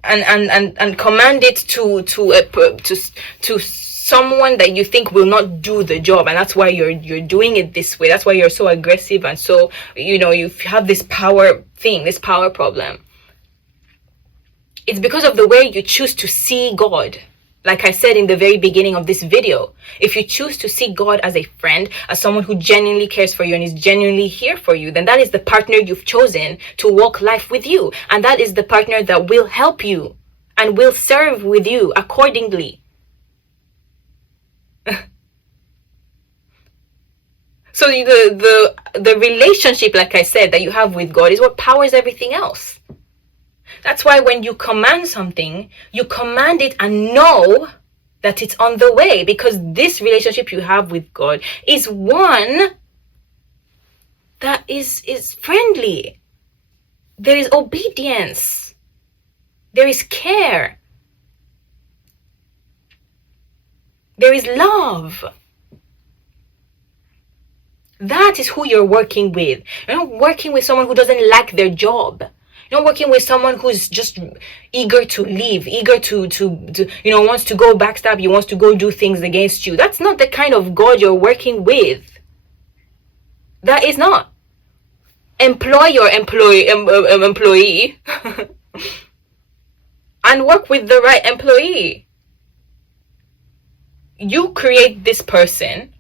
and command it to someone that you think will not do the job, and that's why you're doing it this way. That's why you're so aggressive, and so you have this power thing, this power problem. It's because of the way you choose to see God. Like I said in the very beginning of this video, if you choose to see God as a friend, as someone who genuinely cares for you and is genuinely here for you, then that is the partner you've chosen to walk life with you. And that is the partner that will help you and will serve with you accordingly. So the relationship, like I said, that you have with God is what powers everything else. That's why when you command something, you command it and know that it's on the way, because this relationship you have with God is one that is friendly. There is obedience. There is care. There is love. That is who you're working with. You're not working with someone who doesn't like their job. You're not working with someone who's just eager to leave, eager to wants to go backstab you, wants to go do things against you. That's not the kind of God you're working with. That is not. Employ your employee and work with the right employee. You create this person,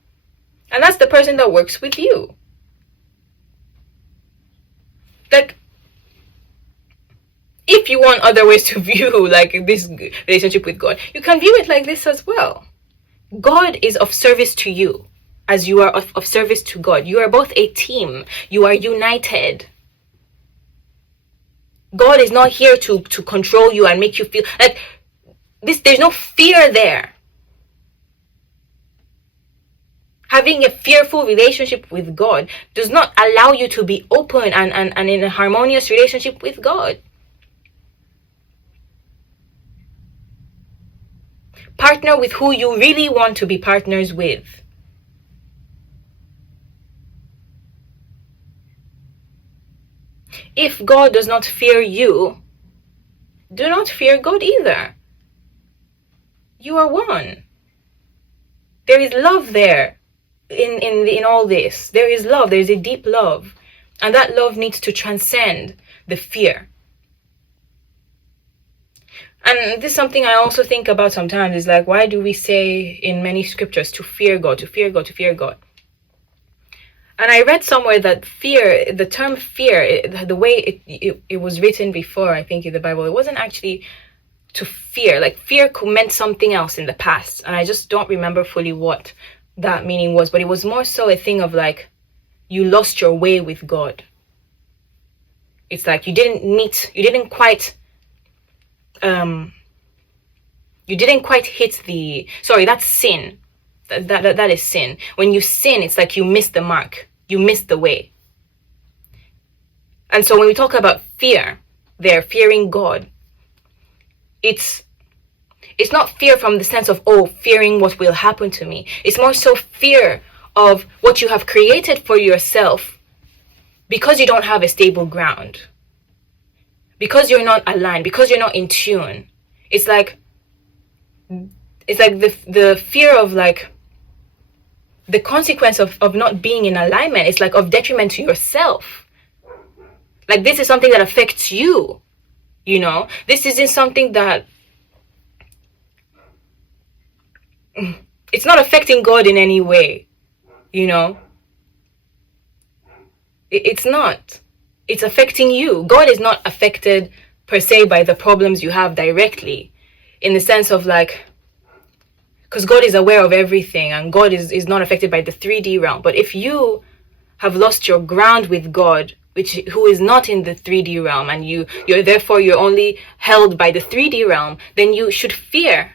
and that's the person that works with you. Like, if you want other ways to view like this relationship with God, you can view it like this as well. God is of service to you as you are of service to God. You are both a team. You are united. God is not here to control you and make you feel like this. There's no fear there. Having a fearful relationship with God does not allow you to be open and in a harmonious relationship with God. Partner with who you really want to be partners with. If God does not fear you, do not fear God either. You are one. There is love there in all this. There is love. There is a deep love. And that love needs to transcend the fear. And this is something I also think about sometimes, is like, why do we say in many scriptures to fear God, to fear God, to fear God? And I read somewhere that fear, the term fear, the way it was written before, I think in the Bible, it wasn't actually to fear. Like, fear meant something else in the past. And I just don't remember fully what that meaning was. But it was more so a thing of like, you lost your way with God. It's like you didn't quite hit the, sorry, that's sin. That is sin. When you sin, it's like you miss the mark. You miss the way. And so when we talk about fear, they're fearing God. It's not fear from the sense of, fearing what will happen to me. It's more so fear of what you have created for yourself because you don't have a stable ground. because you're not aligned, because you're not in tune. It's like the fear of like the consequence of not being in alignment. It's like of detriment to yourself. Like this is something that affects you, you know. This isn't something that it's not affecting God in any way, you know. It's not. It's affecting you. God is not affected per se by the problems you have directly, in the sense of like, because God is aware of everything and God is not affected by the 3D realm. But if you have lost your ground with God, who is not in the 3D realm, and you're only held by the 3D realm, then you should fear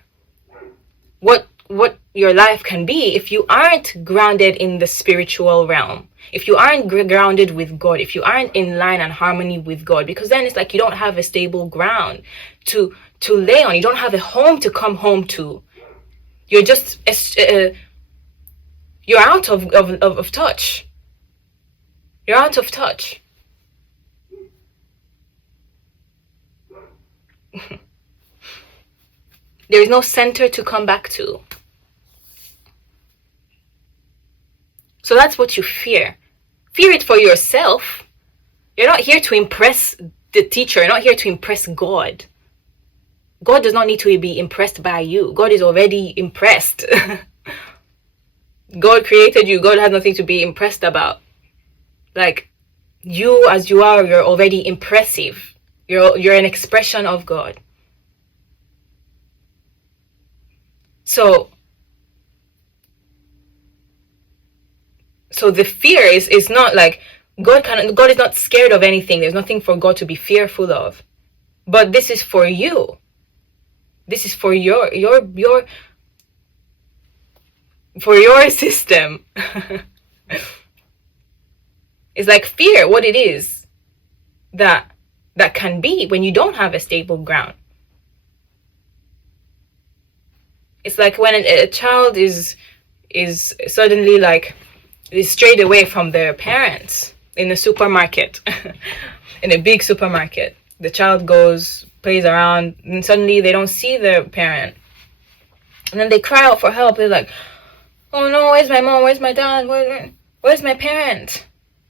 what your life can be if you aren't grounded in the spiritual realm, if you aren't grounded with God, if you aren't in line and harmony with God, because then it's like you don't have a stable ground to lay on. You don't have a home to come home to. You're just you're out of touch. You're out of touch. There is no center to come back to. So that's what you fear. Fear it for yourself. You're not here to impress the teacher. You're not here to impress God. God does not need to be impressed by you. God is already impressed. God created you. God has nothing to be impressed about. Like, you as you are, you're already impressive. You're an expression of God. So the fear is not like God is not scared of anything. There's nothing for God to be fearful of. But this is for you. This is for your system. It's like fear what it is that can be when you don't have a stable ground. It's like when a child is suddenly like is strayed away from their parents in a supermarket. In a big supermarket, the child goes, plays around, and suddenly they don't see their parent, and then they cry out for help. They're like, oh no, where's my mom, where's my dad, where's my parent?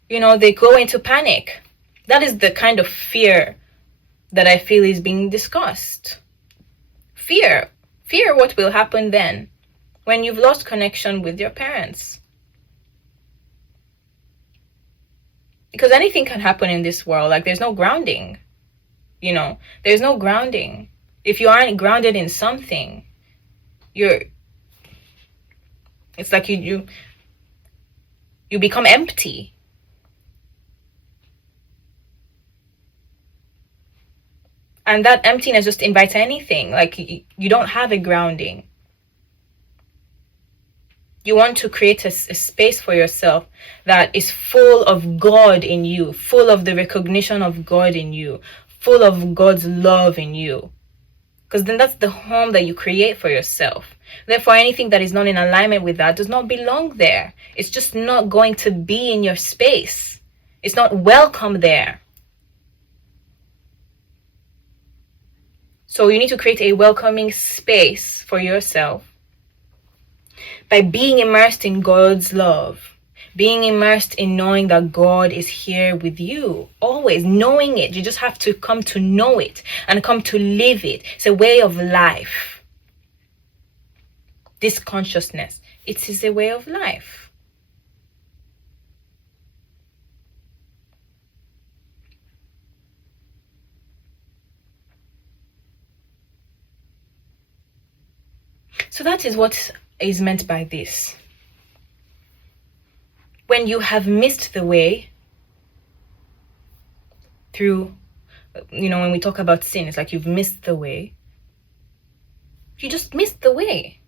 You know, they go into panic. That is the kind of fear that I feel is being discussed. Fear what will happen then when you've lost connection with your parents. Because anything can happen in this world. Like, there's no grounding, you know. There's no grounding. If you aren't grounded in something, it's like you become empty. And that emptiness just invites anything. Like, you don't have a grounding. You want to create a space for yourself that is full of God in you, full of the recognition of God in you, full of God's love in you. Because then that's the home that you create for yourself. Therefore, anything that is not in alignment with that does not belong there. It's just not going to be in your space. It's not welcome there. So you need to create a welcoming space for yourself by being immersed in God's love, being immersed in knowing that God is here with you, always knowing it. You just have to come to know it and come to live it. It's a way of life. This consciousness, it is a way of life. So that is what is meant by this. When you have missed the way through, you know, when we talk about sin, it's like you've missed the way. You just missed the way.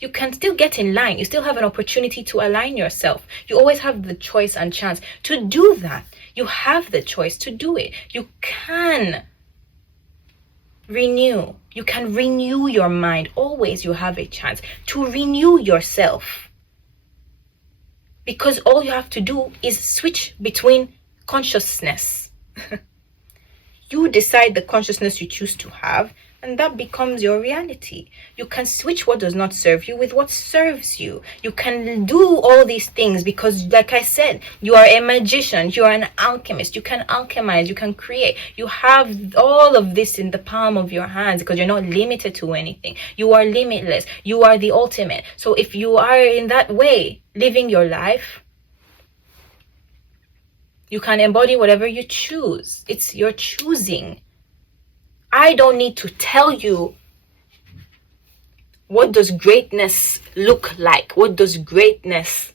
You can still get in line. You still have an opportunity to align yourself. You always have the choice and chance to do that. You have the choice to do it. You can renew. You can renew your mind. Always you have a chance to renew yourself. Because all you have to do is switch between consciousness. You decide the consciousness you choose to have, and that becomes your reality. You can switch what does not serve you with what serves you. You can do all these things because, like I said, you are a magician, you are an alchemist, you can alchemize, you can create. You have all of this in the palm of your hands because you're not limited to anything. You are limitless. You are the ultimate. So if you are in that way, living your life, you can embody whatever you choose. It's your choosing. I don't need to tell you what does greatness look like. What does greatness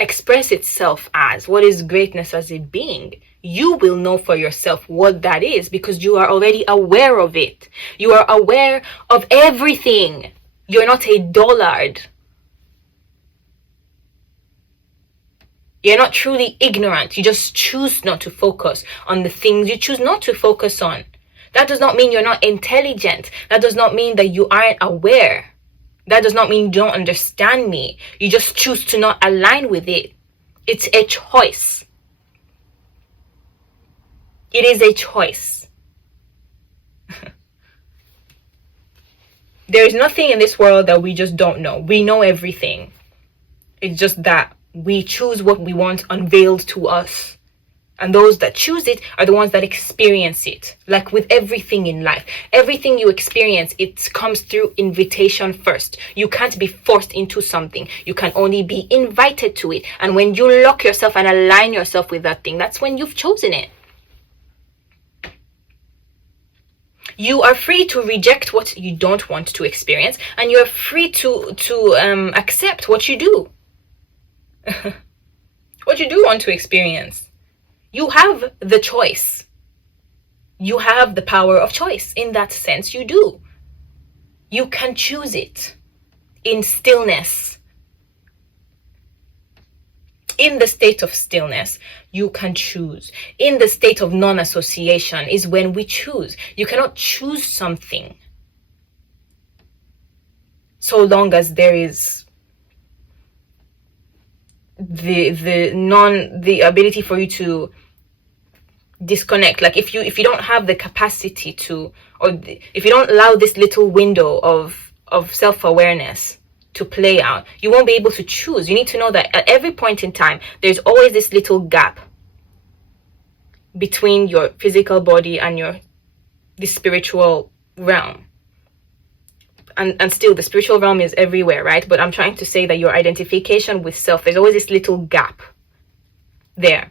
express itself as? What is greatness as a being? You will know for yourself what that is because you are already aware of it. You are aware of everything. You're not a dullard. You're not truly ignorant. You just choose not to focus on the things you choose not to focus on. That does not mean you're not intelligent. That does not mean that you aren't aware. That does not mean you don't understand me. You just choose to not align with it. It's a choice. It is a choice. There is nothing in this world that we just don't know. We know everything. It's just that we choose what we want unveiled to us. And those that choose it are the ones that experience it. Like with everything in life, everything you experience, it comes through invitation first. You can't be forced into something. You can only be invited to it. And when you lock yourself and align yourself with that thing, that's when you've chosen it. You are free to reject what you don't want to experience, and you're free to accept what you do. What you do want to experience. You have the choice. You have the power of choice. In that sense, you do. You can choose it in stillness. In the state of stillness, you can choose. In the state of non-association is when we choose. You cannot choose something so long as there is the ability for you to disconnect. Like if you don't have the capacity to, or if you don't allow this little window of self-awareness to play out, you won't be able to choose. You need to know that at every point in time, there's always this little gap between your physical body and the spiritual realm. And still, the spiritual realm is everywhere, right? But I'm trying to say that your identification with self, there's always this little gap there.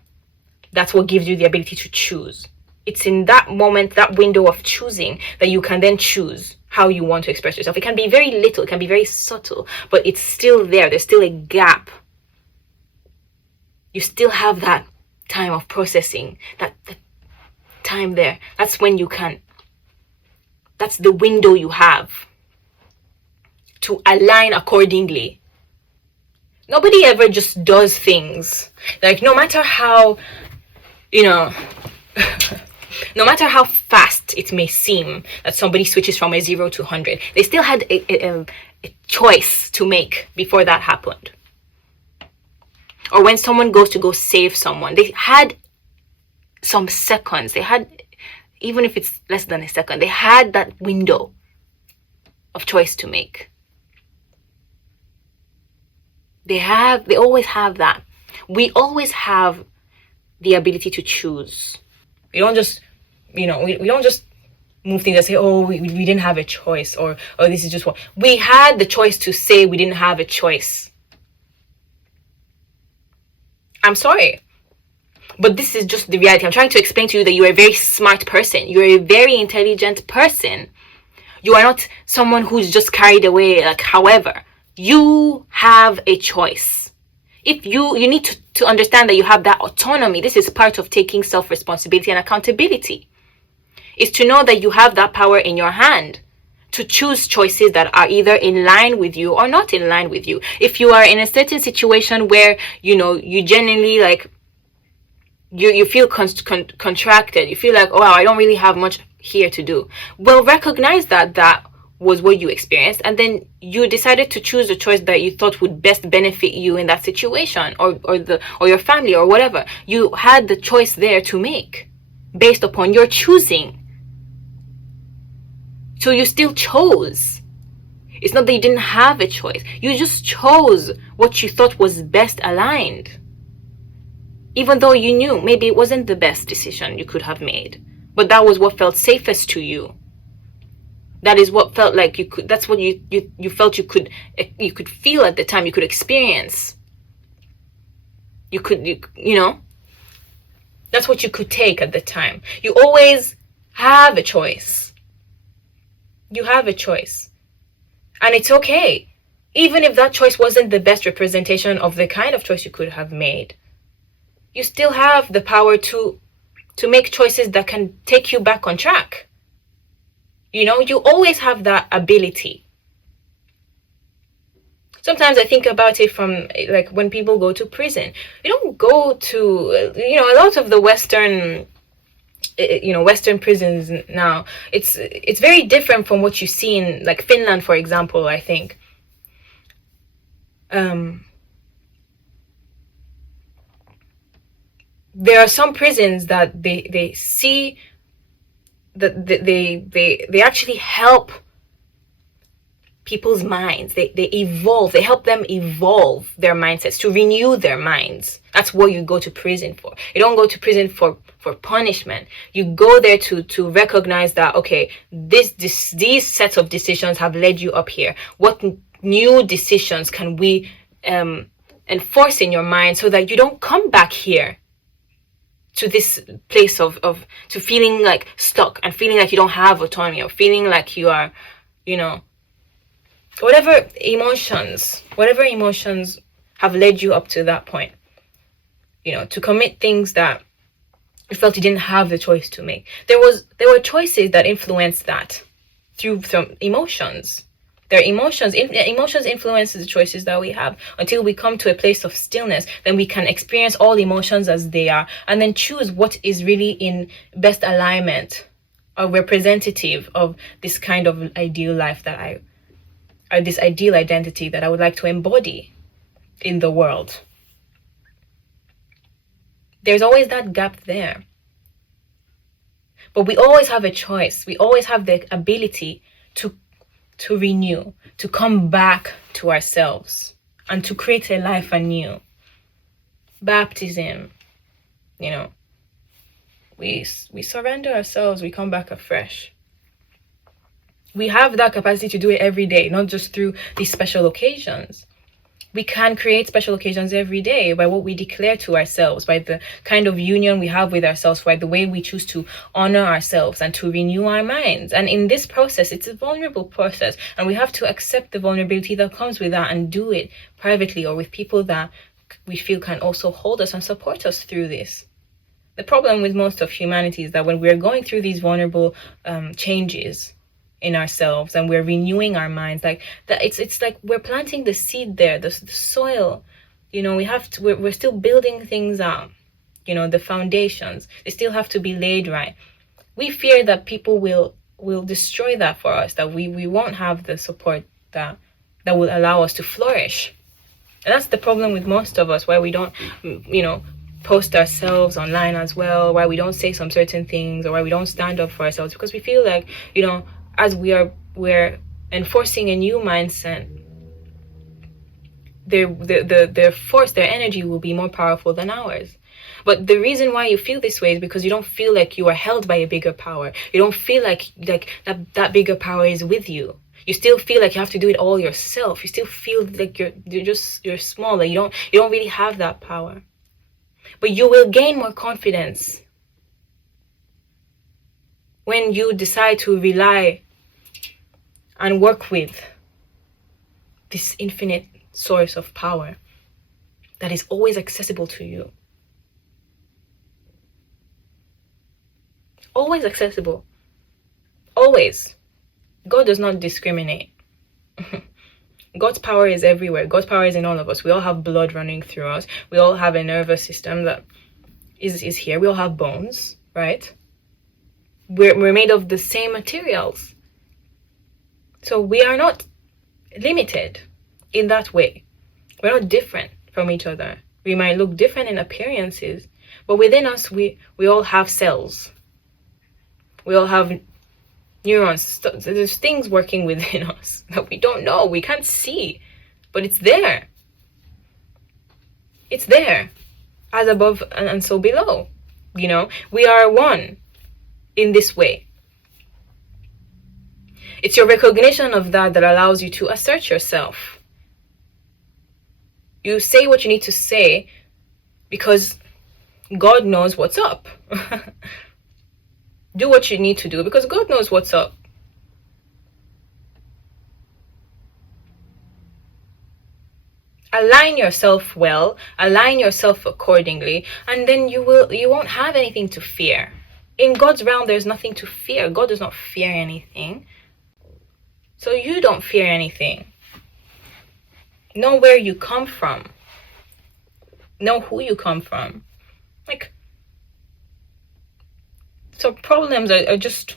That's what gives you the ability to choose. It's in that moment, that window of choosing, that you can then choose how you want to express yourself. It can be very little, it can be very subtle, but it's still there. There's still a gap. You still have that time of processing, that time there. That's when you can, that's the window you have to align accordingly. Nobody ever just does things. Like, no matter how, no matter how fast it may seem that somebody switches from a 0 to 100, they still had a choice to make before that happened. Or when someone goes to go save someone, they had some seconds. They had, even if it's less than a second, they had that window of choice to make. They always have that. We always have the ability to choose. We don't just, we don't just move things and say, oh, we didn't have a choice, or this is just what. We had the choice to say we didn't have a choice. I'm sorry, but this is just the reality. I'm trying to explain to you that you're a very smart person. You're a very intelligent person. You are not someone who's just carried away, like, however. You have a choice. If you need to understand that you have that autonomy. This is part of taking self-responsibility and accountability. Is to know that you have that power in your hand to choose choices that are either in line with you or not in line with you. If you are in a certain situation where, you genuinely, like, you feel contracted, you feel like, oh, wow, I don't really have much here to do. Well, recognize that was what you experienced, and then you decided to choose the choice that you thought would best benefit you in that situation, or your family, or whatever. You had the choice there to make based upon your choosing. So you still chose. It's not that you didn't have a choice. You just chose what you thought was best aligned. Even though you knew maybe it wasn't the best decision you could have made, but that was what felt safest to you. That is what felt like you could, that's what you felt you could feel at the time, you could experience. You know, that's what you could take at the time. You always have a choice. You have a choice. And it's okay. Even if that choice wasn't the best representation of the kind of choice you could have made, you still have the power to make choices that can take you back on track. You know, you always have that ability. Sometimes I think about it from, like, when people go to prison. You don't go to, you know, a lot of the Western prisons now, it's very different from what you see in, like, Finland, for example, I think. There are some prisons that they see that they actually help people's minds. They evolve. They help them evolve their mindsets, to renew their minds. That's what you go to prison for. You don't go to prison for punishment. You go there to recognize that, okay, these sets of decisions have led you up here. What new decisions can we enforce in your mind so that you don't come back here to this place of to feeling like stuck, and feeling like you don't have autonomy, or feeling like you are, you know, whatever emotions have led you up to that point, you know, to commit things that you felt you didn't have the choice to make. There were choices that influenced that through some emotions. Their emotions influence the choices that we have. Until we come to a place of stillness, then we can experience all emotions as they are, and then choose what is really in best alignment or representative of this kind of ideal life this ideal identity that I would like to embody in the world. There's always that gap there. But we always have a choice. We always have the ability to renew, to come back to ourselves, and to create a life anew. Baptism, you know, we surrender ourselves, we come back afresh. We have that capacity to do it every day, not just through these special occasions. We can create special occasions every day by what we declare to ourselves, by the kind of union we have with ourselves, by the way we choose to honor ourselves and to renew our minds. And in this process, it's a vulnerable process, and we have to accept the vulnerability that comes with that and do it privately or with people that we feel can also hold us and support us through this. The problem with most of humanity is that when we're going through these vulnerable changes in ourselves, and we're renewing our minds, like that, it's like we're planting the seed there, the soil, you know. We're still building things up, you know, the foundations, they still have to be laid right. We fear that people will destroy that for us, that we won't have the support that will allow us to flourish. And that's the problem with most of us, why we don't, you know, post ourselves online as well, why we don't say some certain things, or why we don't stand up for ourselves, because we feel like, you know, as we're enforcing a new mindset, their force, their energy will be more powerful than ours. But the reason why you feel this way is because you don't feel like you are held by a bigger power. You don't feel like that bigger power is with you. You still feel like you have to do it all yourself. You still feel like you're small, like you don't really have that power. But you will gain more confidence when you decide to rely and work with this infinite source of power that is always accessible to you. Always accessible. Always. God does not discriminate. God's power is everywhere. God's power is in all of us. We all have blood running through us. We all have a nervous system that is here. We all have bones, right? We're made of the same materials. So we are not limited in that way. We're not different from each other. We might look different in appearances, but within us, we all have cells. We all have neurons. There's things working within us that we don't know, we can't see, but it's there. It's there, as above and so below. You know, we are one in this way. It's your recognition of that allows you to assert yourself. You say what you need to say because God knows what's up. Do what you need to do because God knows what's up. Align yourself well, align yourself accordingly, and then you won't have anything to fear. In God's realm, there's nothing to fear. God does not fear anything. So you don't fear anything. Know where you come from. Know who you come from. So problems are just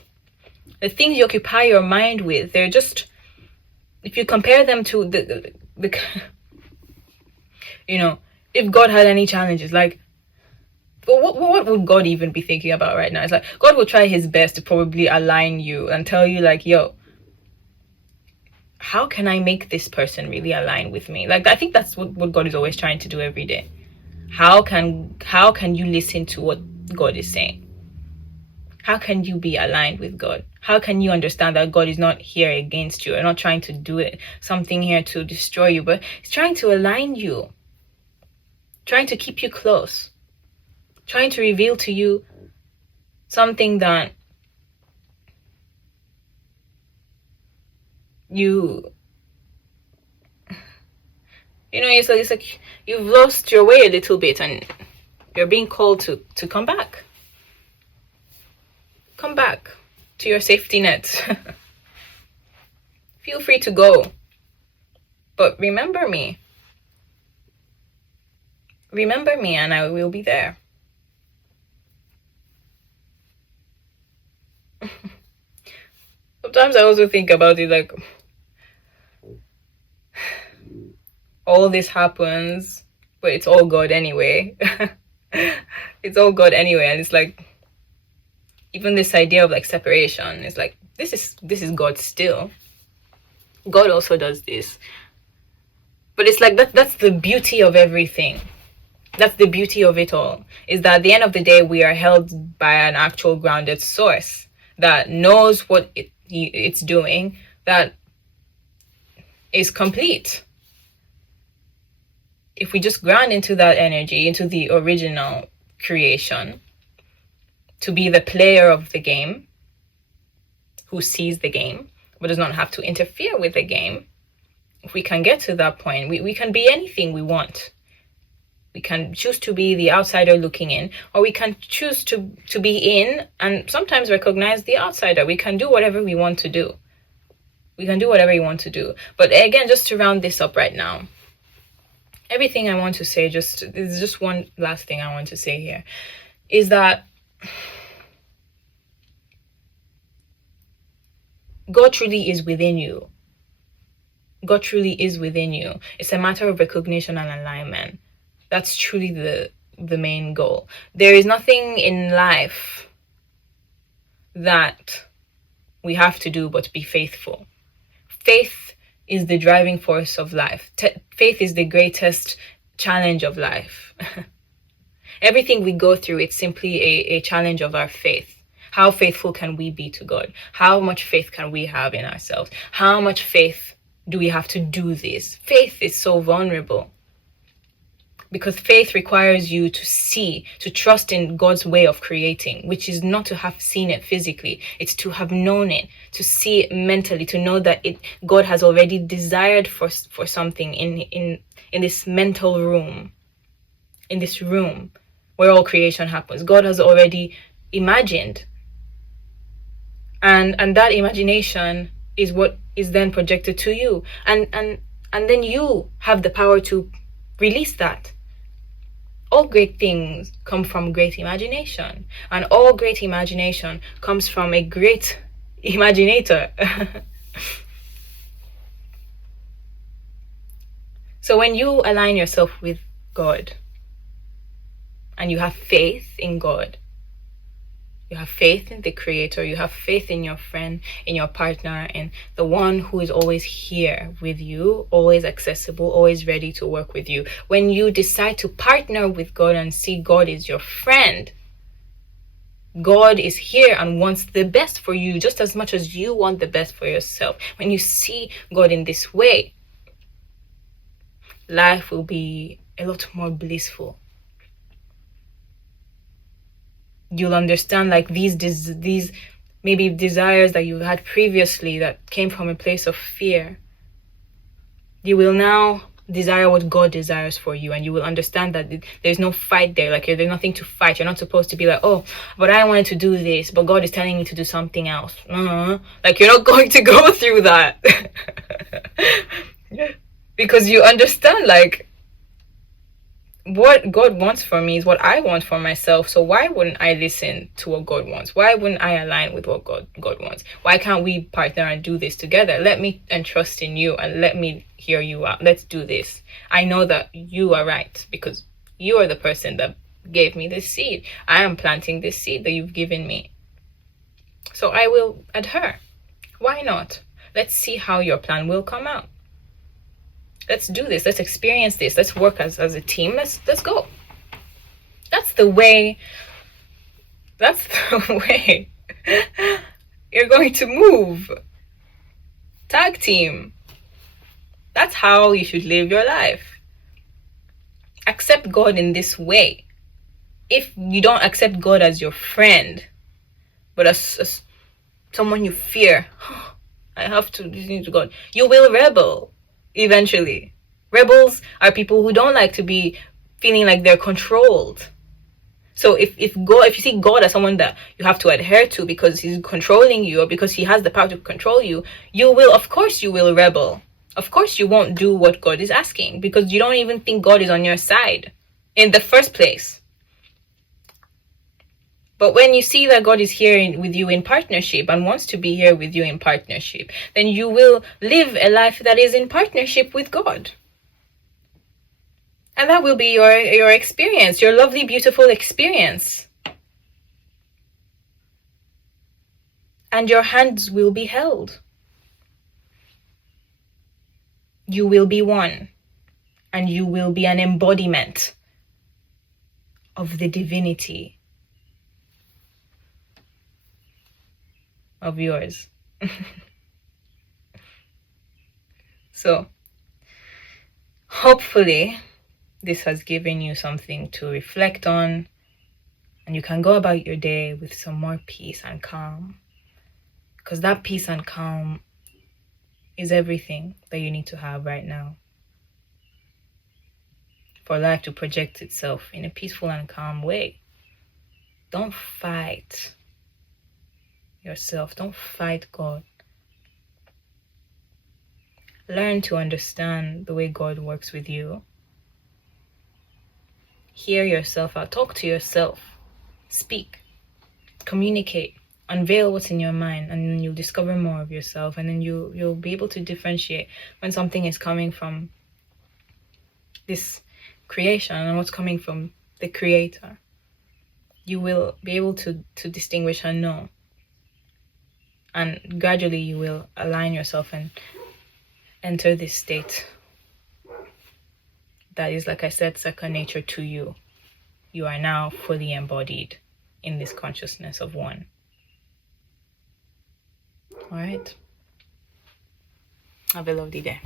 the things you occupy your mind with. They're just, if you compare them to the you know, if God had any challenges, like, what would God even be thinking about right now? It's like, God will try his best to probably align you and tell you, like, yo, how can I make this person really align with me? Like, I think that's what God is always trying to do every day. How can you listen to what God is saying? How can you be aligned with God? How can you understand that God is not here against you, or not trying to do something here to destroy you, but he's trying to align you, trying to keep you close, trying to reveal to you something that it's like you've lost your way a little bit and you're being called to come back. Come back to your safety net. Feel free to go. But remember me. Remember me and I will be there. Sometimes I also think about it like, all this happens, but it's all God anyway. It's all God anyway. And it's like, even this idea of like separation is like, this is God still. God also does this. But it's like that's the beauty of everything. That's the beauty of it all, is that at the end of the day, we are held by an actual grounded source that knows what it's doing, that is complete. If we just ground into that energy, into the original creation, to be the player of the game, who sees the game, but does not have to interfere with the game. If we can get to that point, we can be anything we want. We can choose to be the outsider looking in, or we can choose to be in and sometimes recognize the outsider. We can do whatever we want to do. We can do whatever we want to do. But again, just to round this up right now, everything I want to say, there's just one last thing I want to say here, is that God truly is within you. God truly is within you. It's a matter of recognition and alignment. That's truly the main goal. There is nothing in life that we have to do but be faithful. Faith is the driving force of life. Faith is the greatest challenge of life. Everything we go through, it's simply a challenge of our faith. How faithful can we be to God? How much faith can we have in ourselves? How much faith do we have to do this? Faith is so vulnerable, because faith requires you to see, to trust in God's way of creating, which is not to have seen it physically. It's to have known it, to see it mentally, to know that God has already desired for something in this mental room, in this room where all creation happens. God has already imagined. And that imagination is what is then projected to you. And then you have the power to release that. All great things come from great imagination. And all great imagination comes from a great imaginator. So when you align yourself with God and you have faith in God, you have faith in the Creator, you have faith in your friend, in your partner, and the one who is always here with you, always accessible, always ready to work with you. When you decide to partner with God and see God is your friend, God is here and wants the best for you just as much as you want the best for yourself. When you see God in this way, life will be a lot more blissful. You'll understand like these maybe desires that you had previously that came from a place of fear. You will now desire what God desires for you, and you will understand that there's no fight there. Like there's nothing to fight. You're not supposed to be like, oh, but I wanted to do this, but God is telling me to do something else. Like you're not going to go through that. Because you understand like what God wants for me is what I want for myself. So why wouldn't I listen to what God wants? Why wouldn't I align with what God wants? Why can't we partner and do this together? Let me entrust in you and let me hear you out. Let's do this. I know that you are right because you are the person that gave me this seed. I am planting this seed that you've given me. So I will adhere. Why not? Let's see how your plan will come out. Let's do this. Let's experience this. Let's work as a team. Let's go. That's the way. That's the way you're going to move. Tag team. That's how you should live your life. Accept God in this way. If you don't accept God as your friend, but as someone you fear, I have to listen to God, you will rebel eventually. Rebels are people who don't like to be feeling like they're controlled. So if you see God as someone that you have to adhere to because he's controlling you or because he has the power to control you, of course you will rebel. Of course you won't do what God is asking because you don't even think God is on your side in the first place. But when you see that God is here with you in partnership and wants to be here with you in partnership, then you will live a life that is in partnership with God. And that will be your experience, your lovely, beautiful experience. And your hands will be held. You will be one. And you will be an embodiment of the divinity of yours. So, hopefully, this has given you something to reflect on, and you can go about your day with some more peace and calm. Because that peace and calm is everything that you need to have right now for life to project itself in a peaceful and calm way. Don't fight yourself. Don't fight God. Learn to understand the way God works with you. Hear yourself out. Talk to yourself. Speak. Communicate. Unveil what's in your mind, and then you'll discover more of yourself, and then you'll be able to differentiate when something is coming from this creation and what's coming from the Creator. You will be able to distinguish and know. And gradually you will align yourself and enter this state that is, like I said, second nature to you. You are now fully embodied in this consciousness of one. All right. Have a lovely day.